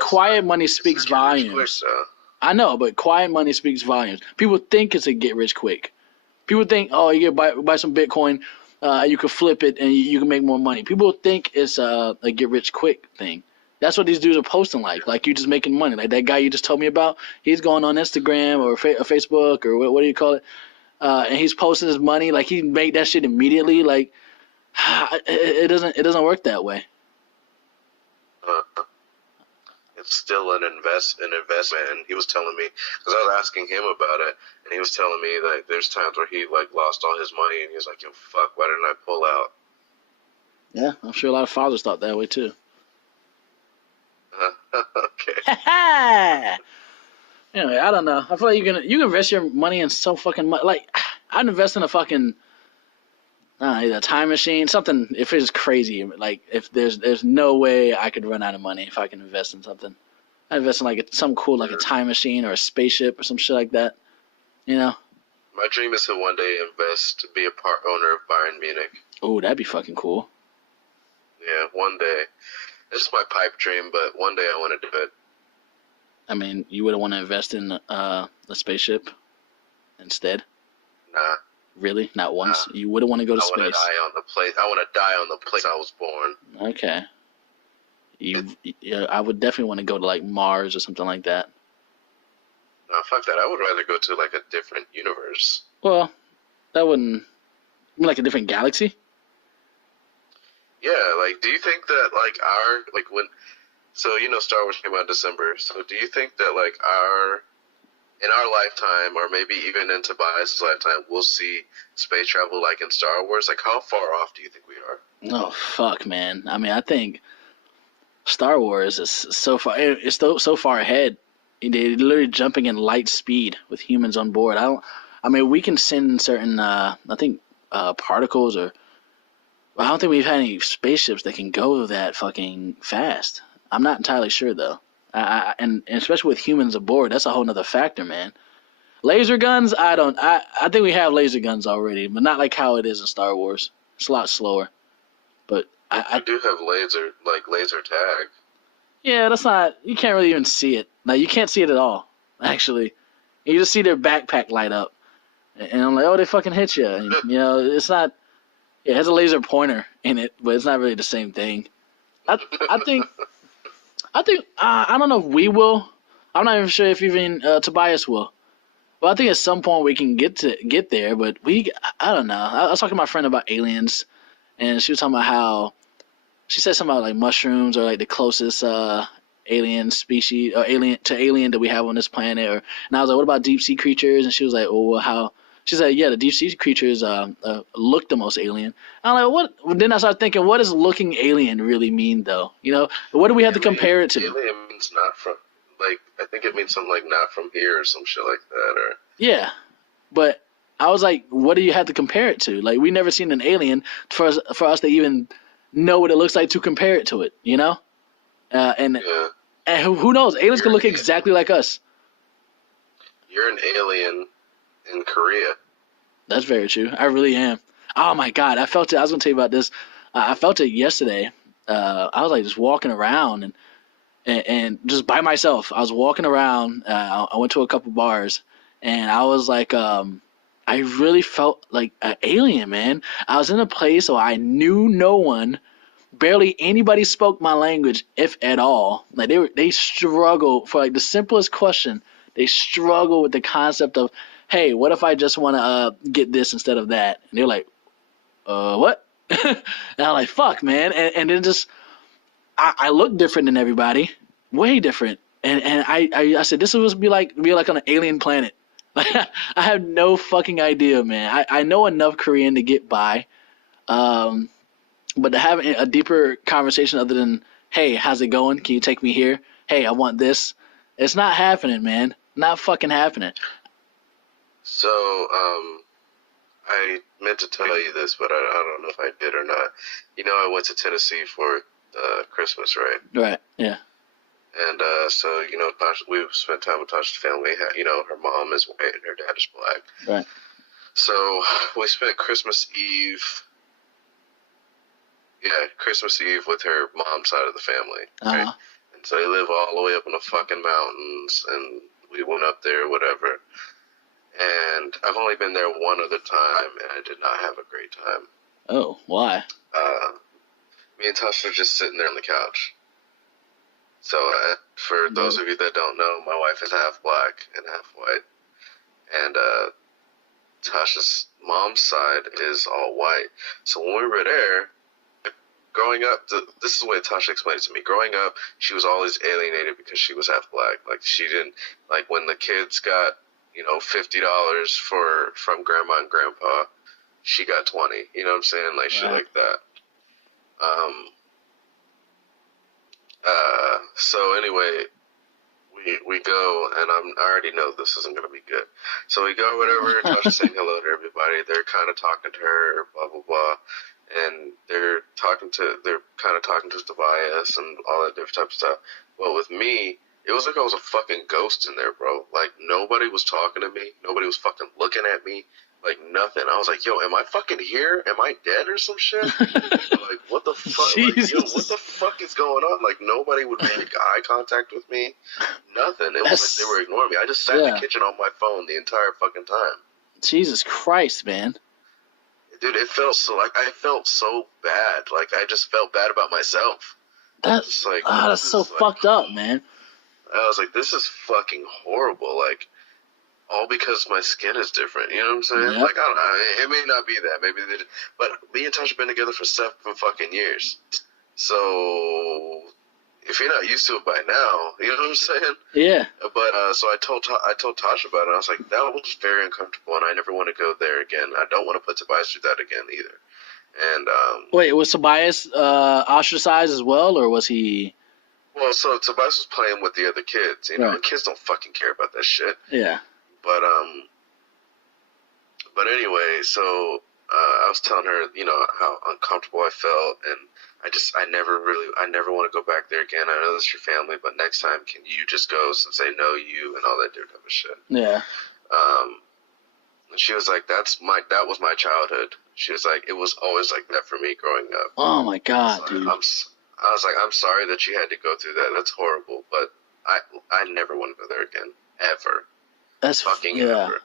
quiet money speaks volumes. I know, but quiet money speaks volumes. People think it's a get rich quick. People think, oh, you get buy some Bitcoin, you can flip it and you can make more money. People think it's a get rich quick thing. That's what these dudes are posting like you just making money. Like that guy you just told me about, he's going on Instagram or Facebook or what do you call it? And he's posting his money like he made that shit immediately. Like it doesn't work that way. It's still an investment, and he was telling me, because I was asking him about it, and he was telling me that there's times where he like lost all his money, and he was like, "Yo, fuck, why didn't I pull out?" Yeah, I'm sure a lot of fathers thought that way too. Okay. Anyway, I don't know. I feel like you can invest your money in so fucking much. Like I'd invest in a fucking either a time machine, something. If it's crazy, like if there's no way I could run out of money if I can invest in something. I invest in like something cool, like a time machine or a spaceship or some shit like that. You know. My dream is to one day be a part owner of Bayern Munich. Oh, that'd be fucking cool. Yeah, one day. It's just my pipe dream, but one day I want to do it. I mean, you wouldn't want to invest in a spaceship instead? Nah. Really? Not once? You wouldn't want to go to space? I want to die on the place I was born. Okay. I would definitely want to go to like Mars or something like that. No, fuck that. I would rather go to like a different universe. Well, that wouldn't... like a different galaxy? Yeah, like, do you think that, like, so, you know, Star Wars came out in December, so do you think that, like, in our lifetime, or maybe even in Tobias' lifetime, we'll see space travel, like, in Star Wars? Like, how far off do you think we are? Oh, fuck, man. I mean, I think Star Wars is so far ahead. They're literally jumping in light speed with humans on board. I mean, we can send certain, I think, particles or... I don't think we've had any spaceships that can go that fucking fast. I'm not entirely sure, though. And especially with humans aboard, that's a whole nother factor, man. Laser guns, I think we have laser guns already, but not like how it is in Star Wars. It's a lot slower. But I do have laser tag. Yeah, that's not... You can't really even see it. Like, you can't see it at all, actually. You just see their backpack light up. And I'm like, oh, they fucking hit you. And, you know, it's not... Yeah, it has a laser pointer in it, but it's not really the same thing. I think I don't know if we will. I'm not even sure if even Tobias will. Well, I think at some point we can get there, but I don't know. I was talking to my friend about aliens, and she was talking about how she said something about like mushrooms or like the closest alien species or alien that we have on this planet. And I was like, what about deep sea creatures? And she was like, oh, well, how? She said, yeah, the deep sea creatures look the most alien. I'm like, what? Then I started thinking, what does looking alien really mean, though? You know, what do we have to compare it to? Alien means not from, like, I think it means something like not from here or some shit like that. Or Yeah, but I was like, what do you have to compare it to? Like, we never seen an alien for us to even know what it looks like to compare it to it, you know? And yeah, and who knows? Aliens You're could look an exactly like us. you're an alien in Korea. That's very true. I really am. Oh my God, I felt it. I was gonna tell you about this. I felt it yesterday. I was like just walking around and just by myself. I was walking around. I went to a couple bars, and I was like, I really felt like an alien, man. I was in a place where I knew no one. Barely anybody spoke my language, if at all. Like they struggle for like the simplest question. They struggle with the concept of, hey, what if I just want to get this instead of that? And they're like, what? And I'm like, fuck, man. And then just I look different than everybody, way different. And I said this was be like on an alien planet. Like I have no fucking idea, man. I know enough Korean to get by. But to have a deeper conversation other than, hey, how's it going? Can you take me here? Hey, I want this. It's not happening, man. Not fucking happening. So, I meant to tell you this, but I don't know if I did or not. You know, I went to Tennessee for Christmas, right? Right. Yeah. And so, you know, we spent time with Tasha's family. You know, her mom is white and her dad is black. Right. So we spent Christmas Eve. Yeah, Christmas Eve with her mom's side of the family. Right? And so they live all the way up in the fucking mountains, and we went up there, whatever. And I've only been there one other time, and I did not have a great time. Oh, why? Me and Tasha were just sitting there on the couch. So, for those of you that don't know, my wife is half black and half white. And Tasha's mom's side is all white. So when we were there, growing up, this is the way Tasha explained it to me. Growing up, she was always alienated because she was half black. Like, she didn't, like, when the kids got, you know, $50 from grandma and grandpa, she got 20. You know what I'm saying? Like, shit like that. So anyway, we go, and I already know this isn't going to be good. So we go, whatever, Tasha's saying hello to everybody. They're kind of talking to her, blah, blah, blah. And they're kind of talking to Tobias and all that different type of stuff. But with me, it was like I was a fucking ghost in there, bro. Like, nobody was talking to me. Nobody was fucking looking at me. Like, nothing. I was like, yo, am I fucking here? Am I dead or some shit? Like, what the fuck? Like, yo, what the fuck is going on? Like, nobody would make eye contact with me. Nothing. It was like they were ignoring me. I just sat in the kitchen on my phone the entire fucking time. Jesus Christ, man. Dude, it felt so, like, I felt so bad. Like, I just felt bad about myself. That's like, that's so fucked up, man. I was like, this is fucking horrible. Like, all because my skin is different. You know what I'm saying? Yep. Like, I don't know. It may not be that. Maybe they did. But me and Tasha have been together for 7 fucking years. So, if you're not used to it by now, you know what I'm saying? Yeah. But, so I told Tasha about it. I was like, that was very uncomfortable, and I never want to go there again. I don't want to put Tobias through that again either. And, wait, was Tobias ostracized as well, or was he... Well, so Tobias was playing with the other kids. You know, kids don't fucking care about that shit. Yeah. But anyway, so I was telling her, you know, how uncomfortable I felt, and I never want to go back there again. I know that's your family, but next time, can you just go since they know you and all that different type of shit? Yeah. And she was like, that was my childhood. She was like, it was always like that for me growing up. Oh my God, dude. I was like, I'm sorry that you had to go through that. That's horrible, but I never want to go there again, ever. That's fucking ever.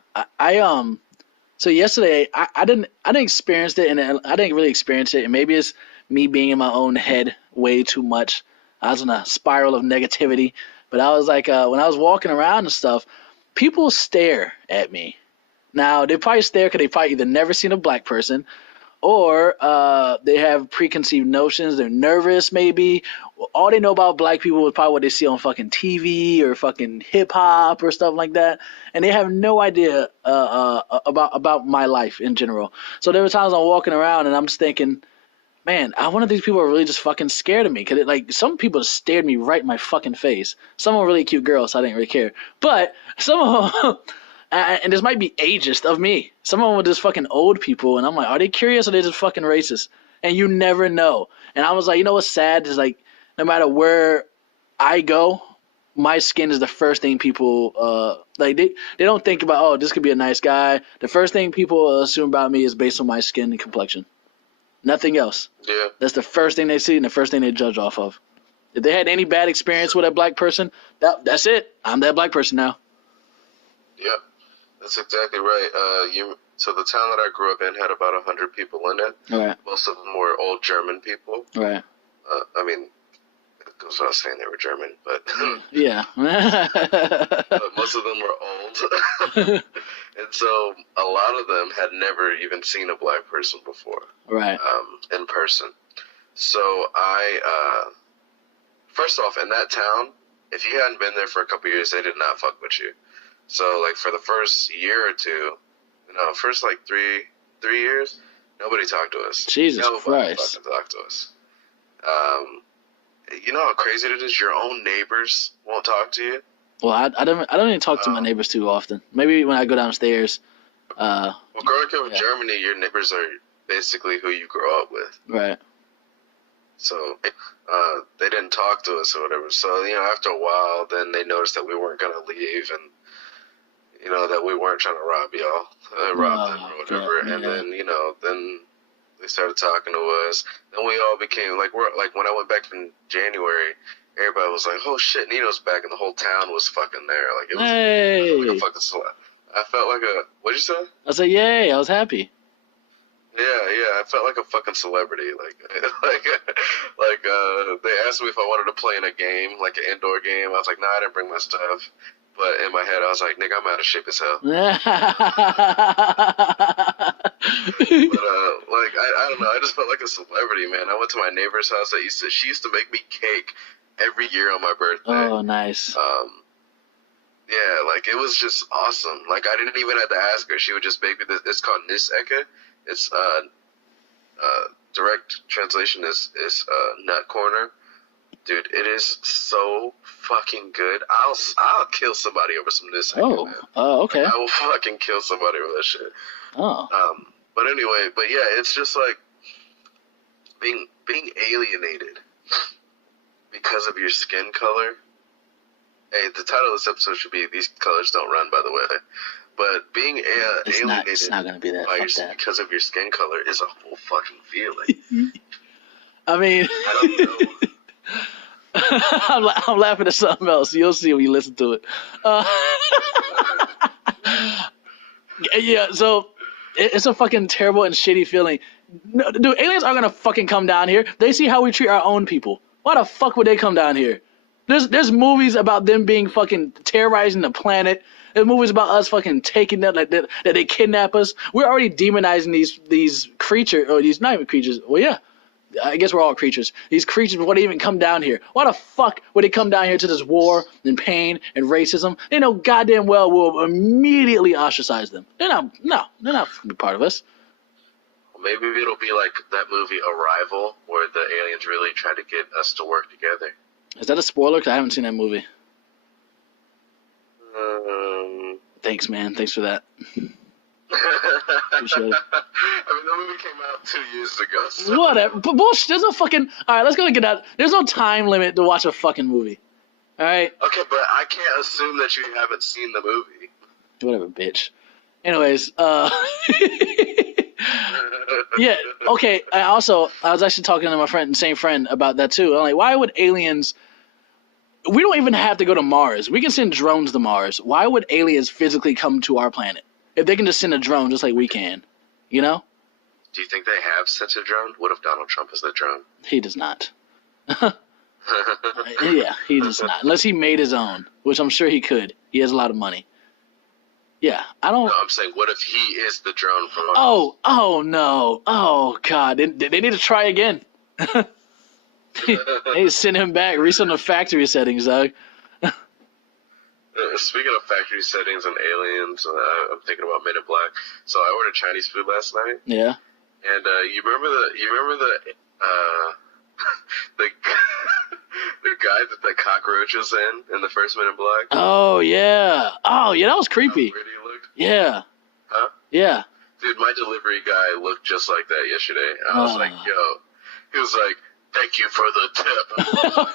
So yesterday I didn't experience it, and I didn't really experience it, and maybe it's me being in my own head way too much. I was in a spiral of negativity, but I was like, when I was walking around and stuff, people stare at me. Now, they probably stare because they probably either never seen a black person or they have preconceived notions. They're nervous, maybe. All they know about black people is probably what they see on fucking TV or fucking hip hop or stuff like that, and they have no idea about my life in general. So there were times I'm walking around and I'm just thinking, man, I wonder if these people are really just fucking scared of me. Cause like some people stared me right in my fucking face. Some of them really cute girls, so I didn't really care. But some of them, and this might be ageist of me. Some of them were just fucking old people, and I'm like, are they curious or are they just fucking racist? And you never know. And I was like, you know what's sad is like, no matter where I go, my skin is the first thing people like. They don't think about, oh, this could be a nice guy. The first thing people assume about me is based on my skin and complexion. Nothing else. Yeah. That's the first thing they see and the first thing they judge off of. If they had any bad experience with a black person, that's it. I'm that black person now. Yep, that's exactly right. So the town that I grew up in had about 100 people in it. Right. Most of them were old German people. Right. I mean, it goes without saying they were German, but yeah. but most of them were old. And so a lot of them had never even seen a black person before. Right. In person. So first off, in that town, if you hadn't been there for a couple years, they did not fuck with you. So, like, for the first year or two, first, like, three years, nobody talked to us. Jesus Nobody Christ. fucking talked to us. You know how crazy it is? Your own neighbors won't talk to you. Well, I don't even talk to my neighbors too often. Maybe when I go downstairs. Well, growing up in Germany, your neighbors are basically who you grow up with. Right. So they didn't talk to us or whatever. So, after a while, then they noticed that we weren't going to leave and, that we weren't trying to rob y'all, rob them or whatever. Yeah, and then, then they started talking to us. Then we all became, when I went back in January, everybody was like, oh shit, Nino's back, and the whole town was fucking there. Like, it was like a fucking slap. I felt like what'd you say? I said, yay, I was happy. Yeah, I felt like a fucking celebrity. They asked me if I wanted to play in a game, like an indoor game. I was like, nah, I didn't bring my stuff. But in my head, I was like, nigga, I'm out of shape as hell. But, I don't know. I just felt like a celebrity, man. I went to my neighbor's house. She used to make me cake every year on my birthday. Oh, nice. Yeah, it was just awesome. I didn't even have to ask her. She would just make me this. It's called Nisecke. It's direct translation is nut corner. Dude, it is so fucking good. I'll kill somebody over some Nisecke, man. Oh, okay. I will fucking kill somebody over that shit. Oh. But anyway, yeah, it's just like being alienated because of your skin color. Hey, the title of this episode should be "These Colors Don't Run," by the way. But being alienated it's not gonna be that. Because of your skin color is a whole fucking feeling. I mean, I don't know. I'm laughing at something else. You'll see when you listen to it. Yeah, so it's a fucking terrible and shitty feeling. No, dude, aliens aren't gonna fucking come down here. They see how we treat our own people. Why the fuck would they come down here? There's movies about them being fucking terrorizing the planet. There's movies about us fucking taking them, that they kidnap us. We're already demonizing these creatures, or these, not even creatures. Well, yeah, I guess we're all creatures. These creatures would even come down here. Why the fuck would they come down here to this war and pain and racism? They know goddamn well we'll immediately ostracize them. They're not fucking part of us. Maybe it'll be like that movie Arrival, where the aliens really try to get us to work together. Is that a spoiler? Because I haven't seen that movie. Thanks, man. Thanks for that. Appreciate it. I mean, the movie came out 2 years ago. So. Whatever. But bullshit. There's no fucking... All right, let's go and get out. There's no time limit to watch a fucking movie. All right? Okay, but I can't assume that you haven't seen the movie. Whatever, bitch. Anyways, yeah, okay. I was actually talking to my same friend about that too. I'm like, why would aliens... We don't even have to go to Mars. We can send drones to Mars. Why would aliens physically come to our planet if they can just send a drone just like we can? You know? Do you think they have such a drone? What if Donald Trump is the drone? He does not. Yeah, he does not. Unless he made his own, which I'm sure he could. He has a lot of money. Yeah, I don't. No, I'm saying, what if he is the drone from Mars? Oh no. Oh god, they need to try again. They need to send him back, reset the factory settings, dog. Speaking of factory settings and aliens, I'm thinking about Men in Black. So I ordered Chinese food last night. Yeah. And you remember the the the guy that the cockroach was in the first Men in Black? Oh yeah. Oh yeah, that was creepy. How weird he looked. Yeah. Huh? Yeah. Dude, my delivery guy looked just like that yesterday. I was like, yo. He was like, thank you for the tip.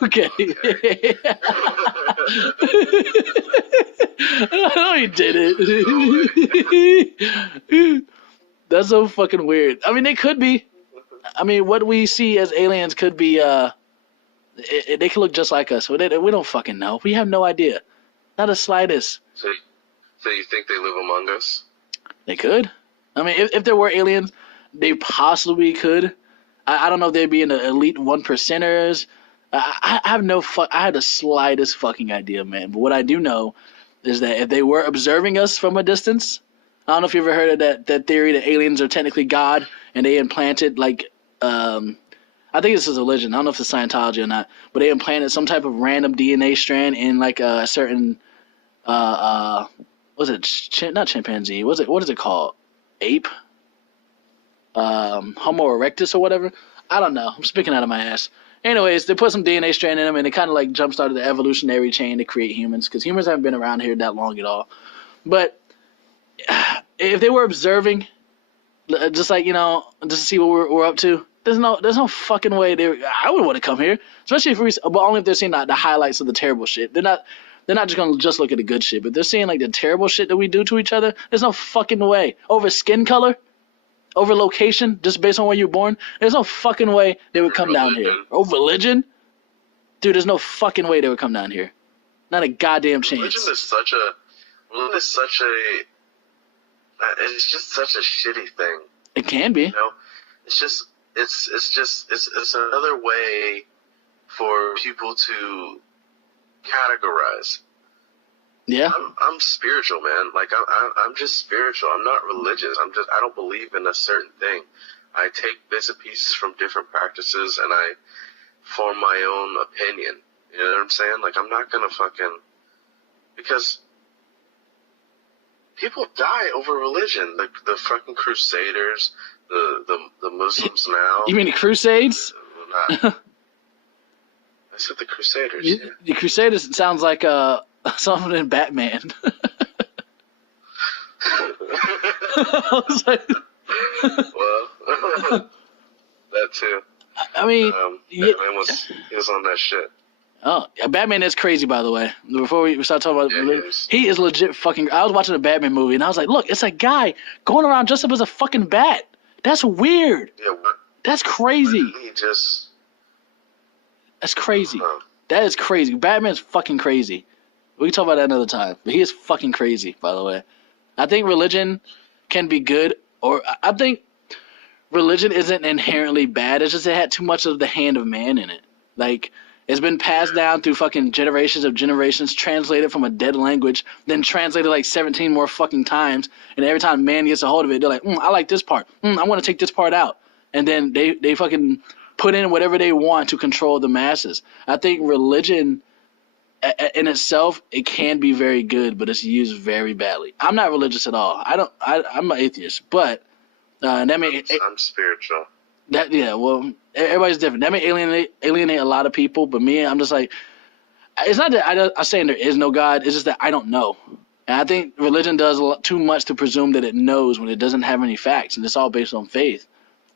Okay. No, he didn't. That's so fucking weird. I mean, they could be. I mean, what we see as aliens could be. They could look just like us. We don't fucking know. We have no idea. Not the slightest. So you think they live among us? They could. I mean, if there were aliens, they possibly could. I don't know if they'd be in the elite 1%ers. I have I have the slightest fucking idea, man. But what I do know is that if they were observing us from a distance, I don't know if you ever heard of that theory that aliens are technically God and they implanted like I think this is a religion. I don't know if it's Scientology or not, but they implanted some type of random DNA strand in like a certain was it not chimpanzee? What is it called? Ape? Homo erectus or whatever. I don't know. I'm speaking out of my ass. Anyways, they put some DNA strand in them, and it kind of like jump started the evolutionary chain to create humans, because humans haven't been around here that long at all. But if they were observing, just like, just to see what we're up to, there's no fucking way I would want to come here, especially but only if they're seeing the highlights of the terrible shit. They're not just gonna just look at the good shit, but they're seeing like the terrible shit that we do to each other. There's no fucking way over skin color. Over location, just based on where you're born, there's no fucking way they would come down here. Over religion? Dude, there's no fucking way they would come down here. Not a goddamn chance. Religion is it's just such a shitty thing. It can be. It's another way for people to categorize. Yeah. I'm spiritual, man. Like I'm just spiritual. I'm not religious. I don't believe in a certain thing. I take bits and pieces from different practices and I form my own opinion. You know what I'm saying? Like I'm not gonna because people die over religion. The fucking Crusaders, the Muslims now. You mean the Crusades? I said the Crusaders. Yeah. The Crusaders sounds like something in Batman. I was like, well, that too. I mean, Batman he was on that shit. Oh, Batman is crazy, by the way. Before we start talking about he is legit fucking. I was watching a Batman movie and I was like, look, it's a guy going around dressed up as a fucking bat. That's weird. Yeah, that's crazy. That's crazy. That is crazy. Batman's fucking crazy. We can talk about that another time. But he is fucking crazy, by the way. I think religion can be good, or I think religion isn't inherently bad. It's just it had too much of the hand of man in it. Like, it's been passed down through fucking generations of generations, translated from a dead language, then translated like 17 more fucking times. And every time man gets a hold of it, they're like, I like this part. I want to take this part out. And then they fucking put in whatever they want to control the masses. I think religion in itself, it can be very good, but it's used very badly. I'm not religious at all. I'm an atheist, but that may I'm spiritual. Well, everybody's different. That may alienate a lot of people, but me, I'm just like, it's not that I'm saying there is no God. It's just that I don't know. And I think religion does too much to presume that it knows when it doesn't have any facts, and it's all based on faith.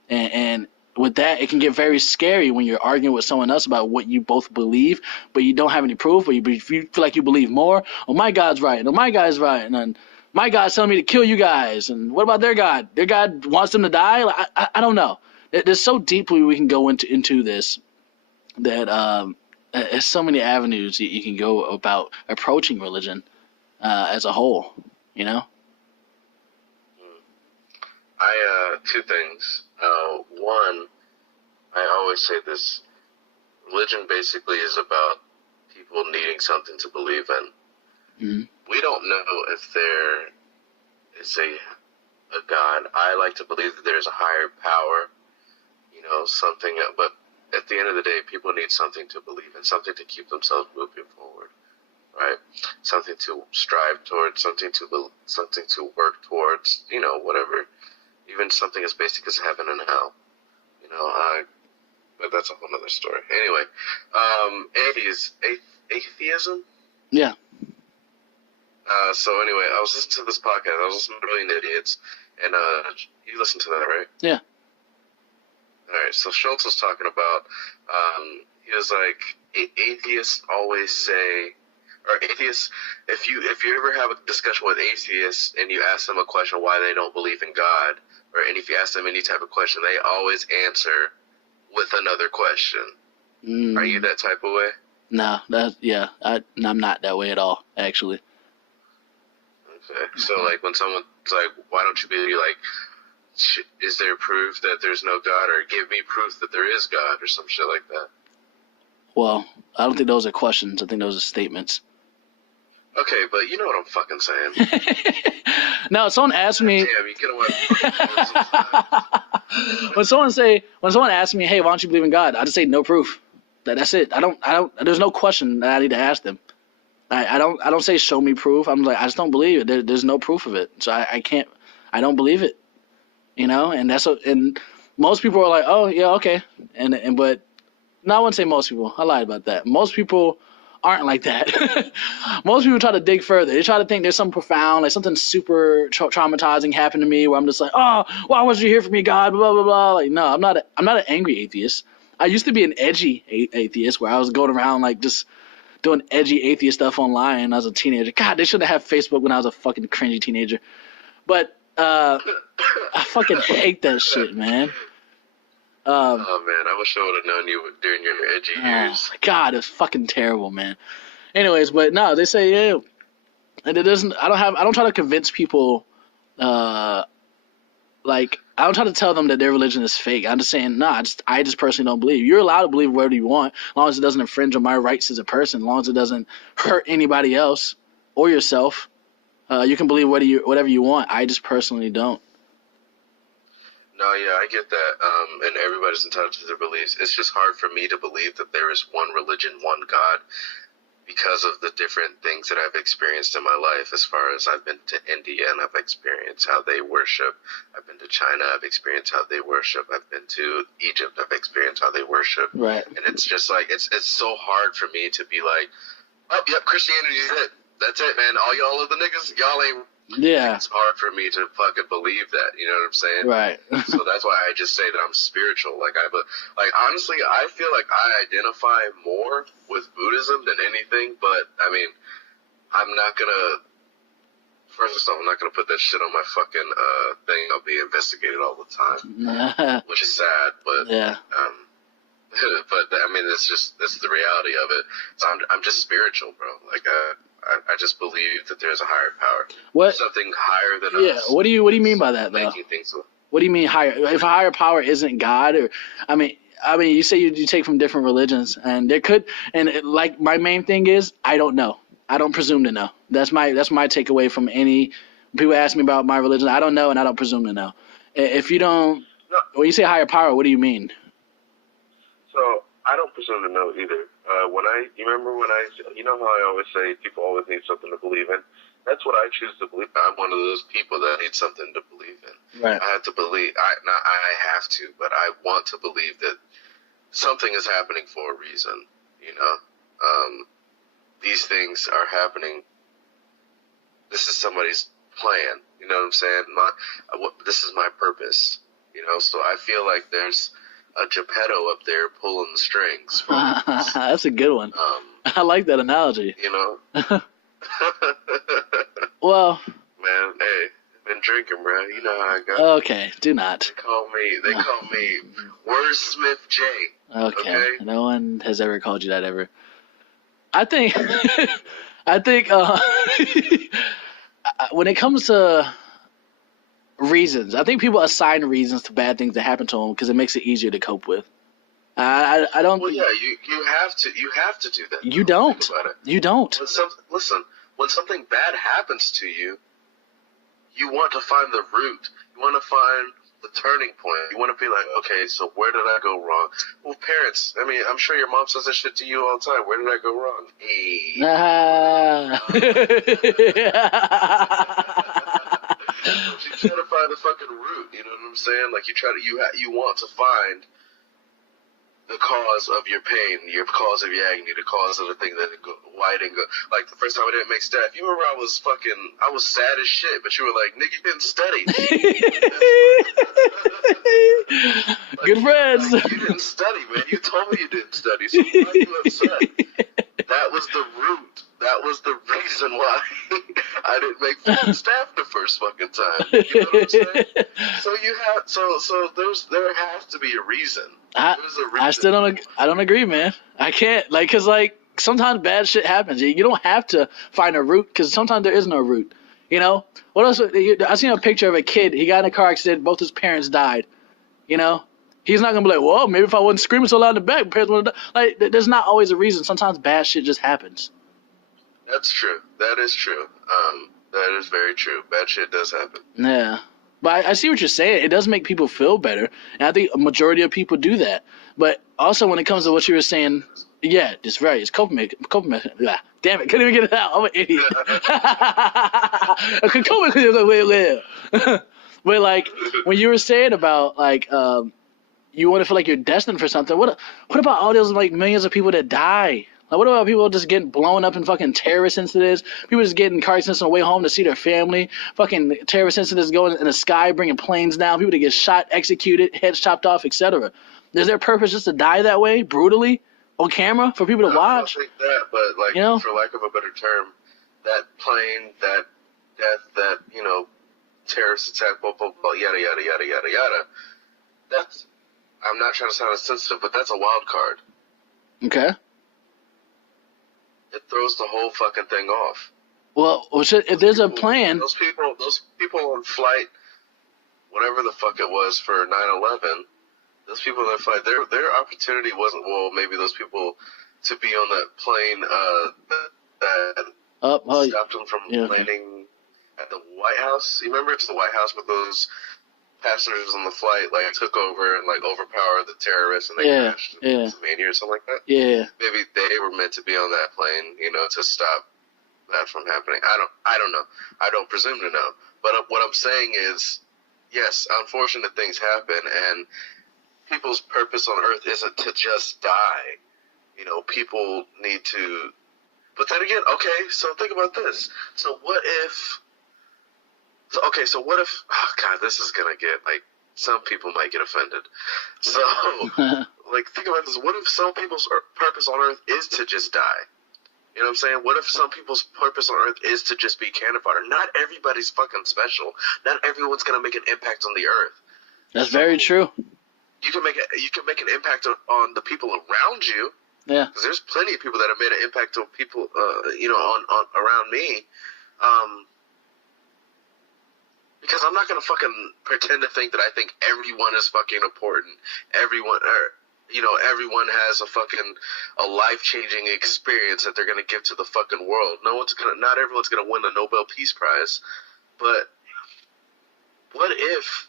And with that, it can get very scary when you're arguing with someone else about what you both believe, but you don't have any proof, but you feel like you believe more. Oh, my God's right. Oh, my God's right. And my God's telling me to kill you guys. And what about their God? Their God wants them to die? I don't know. There's so deeply we can go into this that there's so many avenues you can go about approaching religion as a whole, you know? Two things. One, I always say this, religion basically is about people needing something to believe in. Mm-hmm. We don't know if they're is a God. I like to believe that there's a higher power, something. But at the end of the day, people need something to believe in, something to keep themselves moving forward, right? Something to strive towards, something to work towards, whatever. Even something as basic as heaven and hell, but that's a whole other story. Anyway, atheism? Yeah. So anyway, I was listening to this podcast. I was listening to Brilliant Idiots, and you listened to that, right? Yeah. All right. So Schultz was talking about. He was like, atheists always say, or atheists. If you ever have a discussion with atheists and you ask them a question why they don't believe in God, and if you ask them any type of question, they always answer with another question. Are you that type of way? No, I'm not that way at all, actually. Okay. So, like, when someone's like, why don't you believe, like, is there proof that there's no God, or give me proof that there is God, or some shit like that? Well, I don't think those are questions. I think those are statements. Okay, but you know what I'm fucking saying. No, someone asked me. Damn, you get away. When someone asks me, hey, why don't you believe in God? I just say no proof. That's it. I don't. There's no question that I need to ask them. I don't say show me proof. I'm like, I just don't believe it. There's no proof of it, so I can't. I don't believe it. And and most people are like, oh yeah, okay, but no, I wouldn't say most people. I lied about that. Most people aren't like that. Most people try to dig further. They try to think there's something profound, like something super traumatizing happened to me, where I'm just like, oh, why wasn't you here for me, God? Blah blah blah. Like, no, I'm not an angry atheist. I used to be an edgy atheist, where I was going around like just doing edgy atheist stuff online. And I was a teenager. God, they should have had Facebook when I was a fucking cringy teenager. But I fucking hate that shit, man. Oh man, I wish I would have known you during your edgy years. God, it's fucking terrible, man. Anyways, but no, they say yeah, and it doesn't. I don't try to convince people. Like, I don't try to tell them that their religion is fake. I'm just saying, nah, I just personally don't believe. You're allowed to believe whatever you want, as long as it doesn't infringe on my rights as a person, as long as it doesn't hurt anybody else or yourself. You can believe whatever you want. I just personally don't. No, yeah, I get that, and everybody's entitled to their beliefs. It's just hard for me to believe that there is one religion, one God, because of the different things that I've experienced in my life. As far as I've been to India and I've experienced how they worship. I've been to China, I've experienced how they worship. I've been to Egypt, I've experienced how they worship. Right. And it's just like, it's so hard for me to be like, oh, yep, Christianity is it. That's it, man. All y'all are the niggas. Y'all ain't. Yeah. It's hard for me to fucking believe that. You know what I'm saying? Right. So that's why I just say that I'm spiritual. Like honestly, I feel like I identify more with Buddhism than anything. But I mean, I'm not gonna. First of all, I'm not gonna put that shit on my fucking thing. I'll be investigated all the time, which is sad. But yeah. But I mean, that's the reality of it. So I'm just spiritual, bro. Like I just believe that there's a higher power. What? Something higher than us. Yeah. What do you mean by that, though? Making things. What do you mean higher? If a higher power isn't God, or I mean, you say you take from different religions, and there could, and like my main thing is, I don't know. I don't presume to know. That's my takeaway from any. People ask me about my religion. I don't know, and I don't presume to know. If you don't, when you say higher power, what do you mean? So I don't presume to know either. You remember when you know how I always say people always need something to believe in? That's what I choose to believe. I'm one of those people that need something to believe in. Right. I have to believe. I have to, but I want to believe that something is happening for a reason. These things are happening. This is somebody's plan. You know what I'm saying? This is my purpose. So I feel like there's a Geppetto up there pulling the strings. That's a good one. I like that analogy. Well. Man, hey, been drinking, bro. You know how I go. Okay, do not. They call me Wordsmith J. Okay. No one has ever called you that ever. I think when it comes to reasons, I think people assign reasons to bad things that happen to them because it makes it easier to cope with. I don't. Well, yeah, you have to do that. You don't. You don't. Listen, when something bad happens to you, you want to find the root. You want to find the turning point. You want to be like, okay, so where did I go wrong? Well, parents, I mean, I'm sure your mom says that shit to you all the time. Where did I go wrong? Hey. But you try to find the fucking root. You know what I'm saying? Like you want to find the cause of your pain, your cause of your agony, the cause of the thing that why it didn't go. Like the first time I didn't make staff, you remember I was sad as shit, but you were like, nigga, you didn't study. Like, good friends. Like, you didn't study, man. You told me you didn't study, so why are you upset? That was the root. That was the reason why I didn't make fucking staff the first fucking time. You know what I'm saying? So there has to be a reason. I still don't agree, man. I can't, cause sometimes bad shit happens. You don't have to find a root, cause sometimes there is no root. You know? What else? I seen a picture of a kid. He got in a car accident. Both his parents died. You know? He's not gonna be like, well, maybe if I wasn't screaming so loud in the back, my parents would have died. Like, there's not always a reason. Sometimes bad shit just happens. That's true. That is true. That is very true. Bad shit does happen. Yeah. But I see what you're saying. It does make people feel better. And I think a majority of people do that. But also when it comes to what you were saying, yeah, it's right. It's coping. Damn it. Couldn't even get it out. I'm an idiot. But when you were saying about you want to feel like you're destined for something, what about all those millions of people that die? Like, what about people just getting blown up in fucking terrorist incidents? People just getting car accidents on the way home to see their family. Fucking terrorist incidents going in the sky, bringing planes down. People that get shot, executed, heads chopped off, etc. Is their purpose just to die that way, brutally, on camera, for people to watch? I don't think that, but for lack of a better term, that plane, that death, that terrorist attack, blah blah blah, yada yada yada yada yada. That's, I'm not trying to sound insensitive, but that's a wild card. Okay. It throws the whole fucking thing off. Well, if there's a plan... Those people on flight, whatever the fuck it was for 9/11, those people on that flight, their opportunity wasn't, well, maybe those people to be on that plane that stopped them from landing at the White House. You remember it's the White House with those passengers on the flight took over and overpowered the terrorists and they crashed in Pennsylvania or something like that. Yeah. Maybe they were meant to be on that plane, to stop that from happening. I don't know. I don't presume to know. But what I'm saying is, yes, unfortunate things happen, and people's purpose on Earth isn't to just die. People need to. But then again, okay, so think about this. So what if? So what if, oh God, this is going to get, some people might get offended. So, think about this. What if some people's purpose on Earth is to just die? You know what I'm saying? What if some people's purpose on Earth is to just be cannon fodder? Not everybody's fucking special. Not everyone's going to make an impact on the Earth. That's very true. You can make an impact on the people around you. Yeah. Because there's plenty of people that have made an impact on people, on around me. Because I'm not going to fucking pretend to think that I think everyone is fucking important. Everyone has a life-changing experience that they're going to give to the fucking world. Not everyone's going to win the Nobel Peace Prize. But what if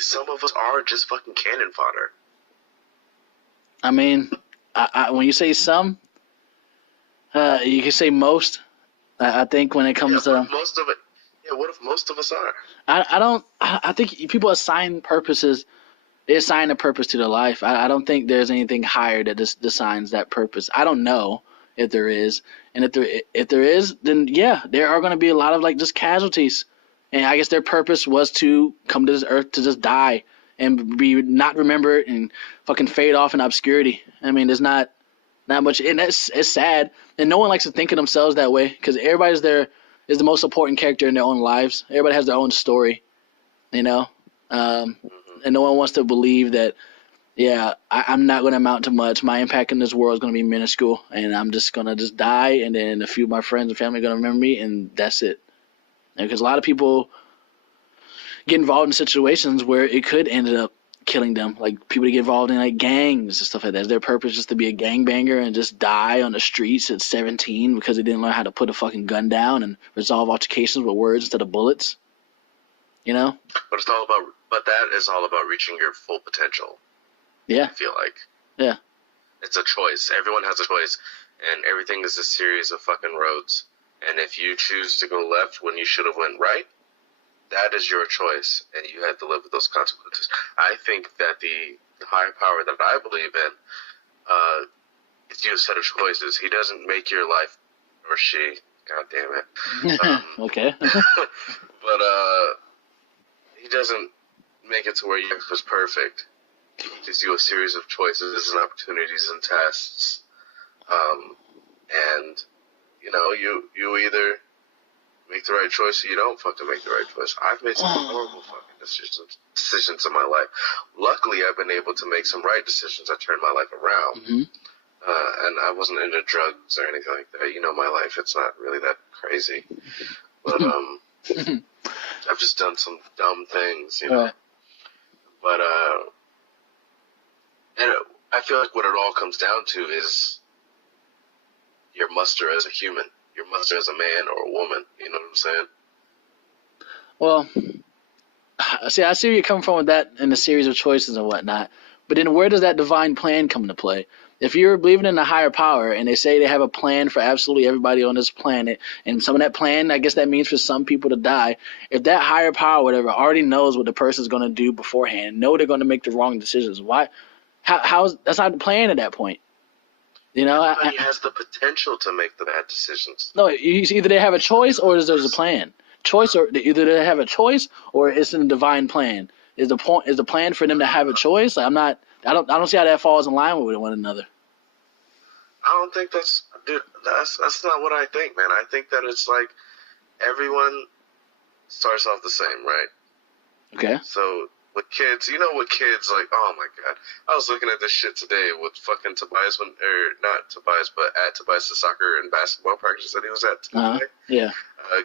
some of us are just fucking cannon fodder? I mean, when you say some, you can say most. I think when it comes to most of it. Yeah, what if most of us are? I think people assign purposes. They assign a purpose to their life. I don't think there's anything higher that assigns that purpose. I don't know if there is, and if there is, then yeah, there are going to be a lot of just casualties. And I guess their purpose was to come to this earth to just die and be not remembered and fucking fade off in obscurity. I mean, there's not much, and it's sad. And no one likes to think of themselves that way because everybody's there is the most important character in their own lives. Everybody has their own story, and no one wants to believe that, yeah, I'm not going to amount to much. My impact in this world is going to be minuscule, and I'm just going to just die, and then a few of my friends and family are going to remember me, and that's it. Because a lot of people get involved in situations where it could end up killing them. Like people that get involved in like gangs and stuff like that. Is their purpose just to be a gangbanger and just die on the streets at 17 because they didn't learn how to put a fucking gun down and resolve altercations with words instead of bullets? You know? But it's all about. But that is all about reaching your full potential. Yeah. I feel like. Yeah. It's a choice. Everyone has a choice, and everything is a series of fucking roads. And if you choose to go left when you should have went right, that is your choice, and you have to live with those consequences. I think that the higher power that I believe in, gives you a set of choices. He doesn't make your life, or she, god damn it. Okay. But he doesn't make it to where your life was perfect. He gives you a series of choices and opportunities and tests. And, you know, you either make the right choice or you don't fucking make the right choice. I've made some horrible fucking decisions in my life. Luckily, I've been able to make some right decisions that turned my life around. Mm-hmm. And I wasn't into drugs or anything like that. You know, my life, it's not really that crazy. But, I've just done some dumb things, you know. Right. But, and I feel like what it all comes down to is your muster as a human, your muster as a man or a woman. You know what I'm saying? Well, see, I see where you're coming from with that and the series of choices and whatnot. But then where does that divine plan come into play? If you're believing in a higher power and they say they have a plan for absolutely everybody on this planet, and some of that plan, I guess that means for some people to die, if that higher power, whatever, already knows what the person's going to do beforehand, know they're going to make the wrong decisions, why? How's that's not the plan at that point? You know, everybody has the potential to make the bad decisions. No, either they have a choice or there's a plan. Choice, or either they have a choice or it's in a divine plan. Is the plan for them to have a choice? Like, I don't see how that falls in line with one another. I don't think that's not what I think, man. I think that it's like everyone starts off the same, right? Okay. So with kids, you know, with kids, like, oh my god, I was looking at this shit today with fucking Tobias, not Tobias, but at Tobias' soccer and basketball practice that he was at today. Yeah.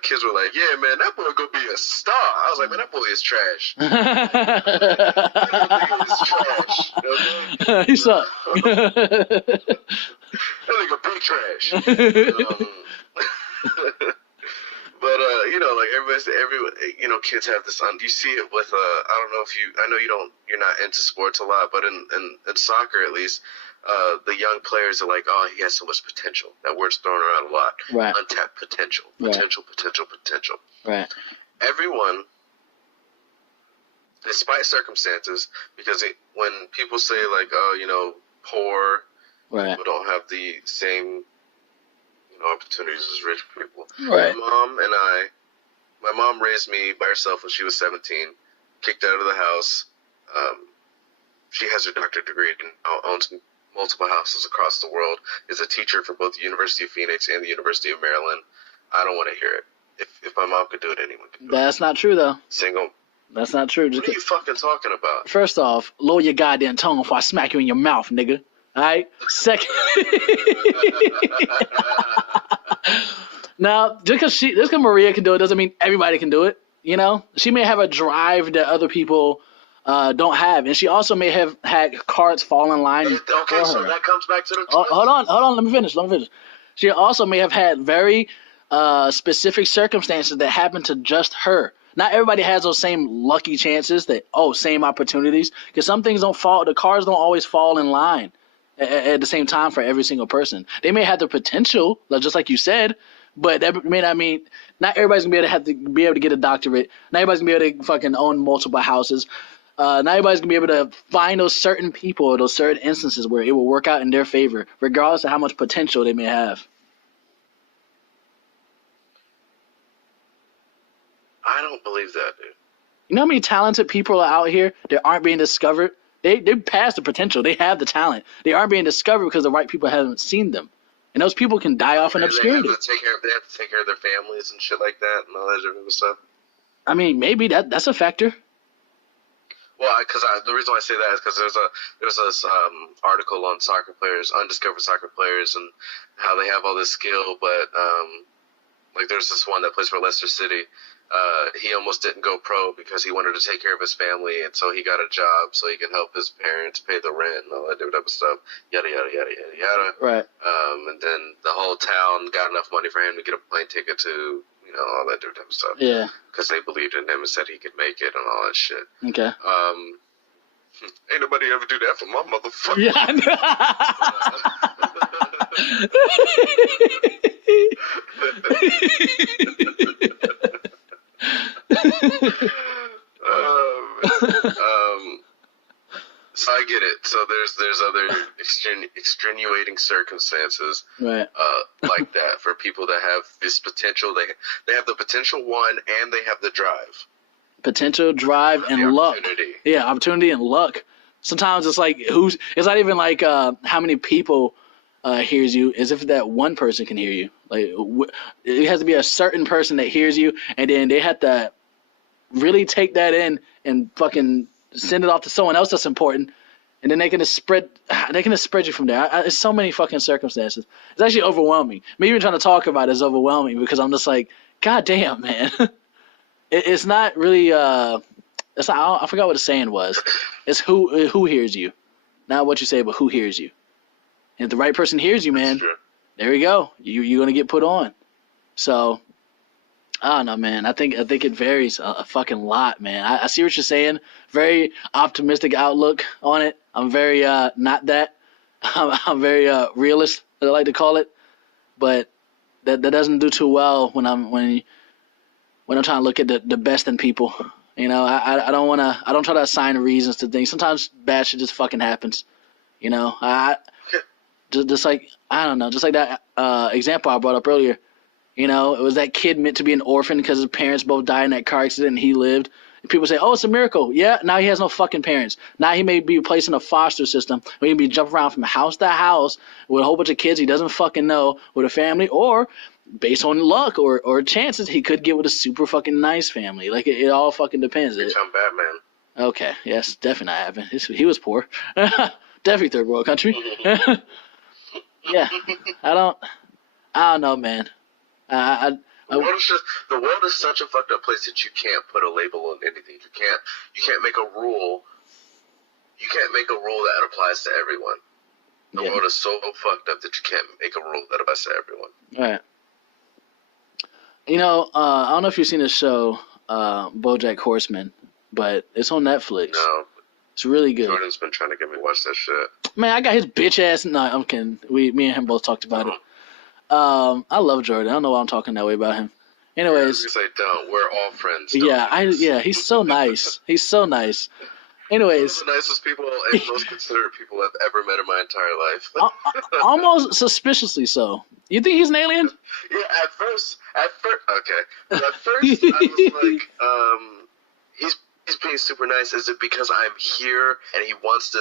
Kids were like, yeah, man, that boy gonna be a star. I was like, man, that boy is trash. He sucked. That nigga big trash. But you know, like everyone, you know, kids have this. You see it with I don't know if I know you're not into sports a lot, but in soccer at least, the young players are like, oh, he has so much potential. That word's thrown around a lot. Right. Untapped potential. Potential. Right. Everyone, despite circumstances, because when people say like, oh, you know, poor people don't have the same opportunities as rich people. Right. My mom raised me by herself when she was 17, kicked out of the house. She has her doctorate degree and owns multiple houses across the world, is a teacher for both the University of Phoenix and the University of Maryland. I don't want to hear it. If my mom could do it, anyone can do it. That's not true, though. Single. That's not true. What are you fucking talking about? First off, lower your goddamn tongue before I smack you in your mouth, nigga. Alright? Second. Now, just because Maria can do it doesn't mean everybody can do it. You know? She may have a drive that other people don't have. And she also may have had cards fall in line. Okay, so that comes back to the... Hold on. Let me finish. She also may have had very specific circumstances that happen to just her. Not everybody has those same lucky chances same opportunities. Because some things the cards don't always fall in line at the same time for every single person. They may have the potential, just like you said, but that may not mean not everybody's gonna be able to get a doctorate. Not everybody's gonna be able to fucking own multiple houses. Not everybody's gonna be able to find those certain people or those certain instances where it will work out in their favor, regardless of how much potential they may have. I don't believe that, dude. You know how many talented people are out here that aren't being discovered? They're past the potential. They have the talent. They aren't being discovered because the right people haven't seen them. And those people can die off in obscurity. They have to take care of their families and shit like that and all that different stuff. I mean, maybe that's a factor. Well, the reason why I say that is because there's this article on soccer players, undiscovered soccer players, and how they have all this skill, but like there's this one that plays for Leicester City, he almost didn't go pro because he wanted to take care of his family, and so he got a job so he could help his parents pay the rent and all that type of stuff. Yada yada yada yada yada. Right. And then the whole town got enough money for him to get a plane ticket to, all that type of stuff. Yeah. Because they believed in him and said he could make it and all that shit. Okay. Ain't nobody ever do that for my motherfucker. Yeah. So I get it. So there's other extenuating circumstances, right, like that for people that have this potential. They have the potential, one, and they have the drive. Potential, drive, and luck. Yeah, opportunity and luck. Sometimes it's like it's not even like how many people hears you, as if that one person can hear you. Like it has to be a certain person that hears you, and then they have to really take that in and fucking send it off to someone else that's important, and then they can just spread you from there. It's so many fucking circumstances. It's actually overwhelming. Me even trying to talk about it is overwhelming because I'm just like, God damn, man. It's not really it's not, I forgot what the saying was. It's who hears you, not what you say, but who hears you. And if the right person hears you, man, there you go. You're gonna get put on. So I don't know, man. I think it varies a fucking lot, man. I see what you're saying. Very optimistic outlook on it. I'm very not that. I'm very realist, I like to call it. But that doesn't do too well when I'm trying to look at the best in people. I don't try to assign reasons to things. Sometimes bad shit just fucking happens. Just like I don't know, just like that example I brought up earlier. It was that kid meant to be an orphan because his parents both died in that car accident and he lived. And people say, oh, it's a miracle. Yeah, now he has no fucking parents. Now he may be placed in a foster system where he can be jumping around from house to house with a whole bunch of kids he doesn't fucking know with a family, or based on luck or chances, he could get with a super fucking nice family. Like, it all fucking depends. Bitch, I'm Batman. Okay, yes, definitely not happened. He was poor. Definitely third world country. Yeah, I don't know, man. The world is such a fucked up place that you can't put a label on anything. You can't make a rule. You can't make a rule that applies to everyone. The world is so fucked up that you can't make a rule that applies to everyone. All right. I don't know if you've seen the show BoJack Horseman, but it's on Netflix. No. It's really good. Jordan's been trying to get me to watch that shit. Man, I got his bitch ass. No, I'm kidding. Me and him both talked about it. I love Jordan. I don't know why I'm talking that way about him. Anyways. You say don't. We're all friends. He's so nice. He's so nice. Anyways. One of the nicest people and most considerate people I've ever met in my entire life. Almost suspiciously so. You think he's an alien? Yeah, at first, okay. At first, I was like, he's being super nice. Is it because I'm here and he wants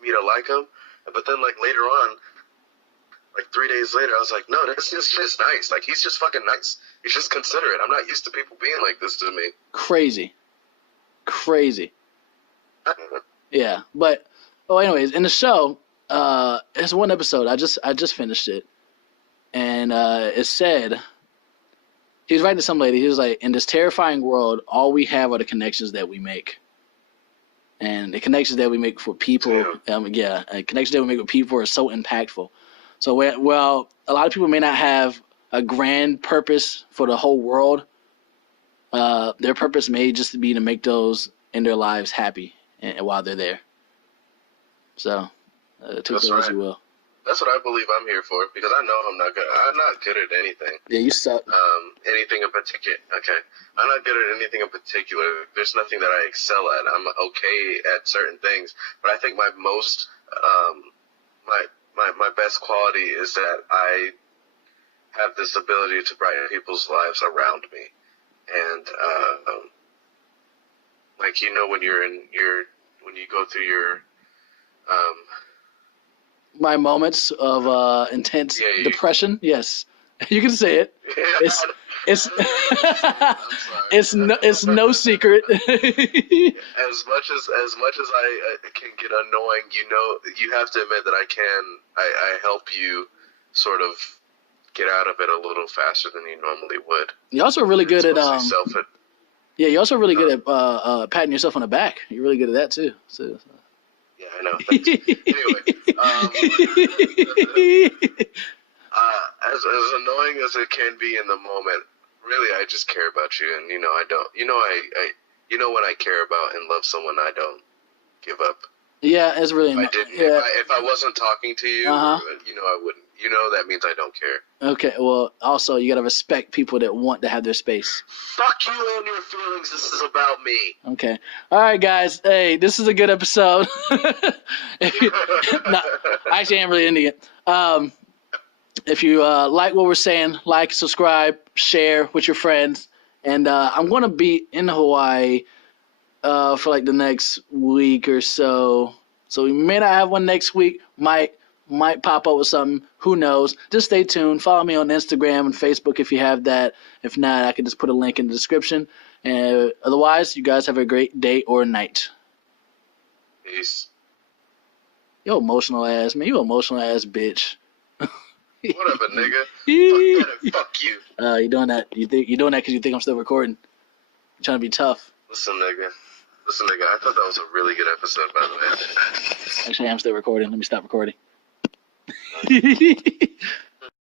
me to like him? But then, like, later on, like 3 days later, I was like, no, that's just nice. Like, he's just fucking nice. He's just considerate. I'm not used to people being like this to me. Crazy. Yeah, but anyways, in the show, it's one episode. I just finished it, and it said he was writing to some lady. He was like, in this terrifying world, all we have are the connections that we make, and the connections that we make for people. Connections that we make with people are so impactful. So, well, a lot of people may not have a grand purpose for the whole world. Their purpose may just be to make those in their lives happy and while they're there. So, take that as you will. That's what I believe I'm here for, because I know I'm not good. I'm not good at anything. Yeah, you suck. Anything in particular. Okay. I'm not good at anything in particular. There's nothing that I excel at. I'm okay at certain things. But I think my most, my best quality is that I have this ability to brighten people's lives around me. And, like, when when you go through your, my moments of intense depression, yes, you can say it. It's it's no secret. As much as I can get annoying, you have to admit that I help you sort of get out of it a little faster than you normally would. You're also really good at Yeah, you're also really good at patting yourself on the back. You're really good at that too. So. Yeah, I know. Anyway, as annoying as it can be in the moment, really, I just care about you, and I don't. When I care about and love someone, I don't give up. Yeah, it's really. If I wasn't talking to you, I wouldn't. That means I don't care. Okay, well, also, you gotta respect people that want to have their space. Fuck you and your feelings. This is about me. Okay. All right, guys. Hey, this is a good episode. Actually, I'm really ending it. If you like what we're saying, like, subscribe, share with your friends. And I'm going to be in Hawaii for like the next week or so. So we may not have one next week. Might pop up with something. Who knows? Just stay tuned. Follow me on Instagram and Facebook if you have that. If not, I can just put a link in the description. And otherwise, you guys have a great day or night. Peace. Yo, emotional ass, man. You emotional ass bitch. Whatever, nigga. Fuck that and fuck you. You doing that? You doing that because you think I'm still recording? You're trying to be tough. Listen, nigga. I thought that was a really good episode, by the way. Actually, I'm still recording. Let me stop recording.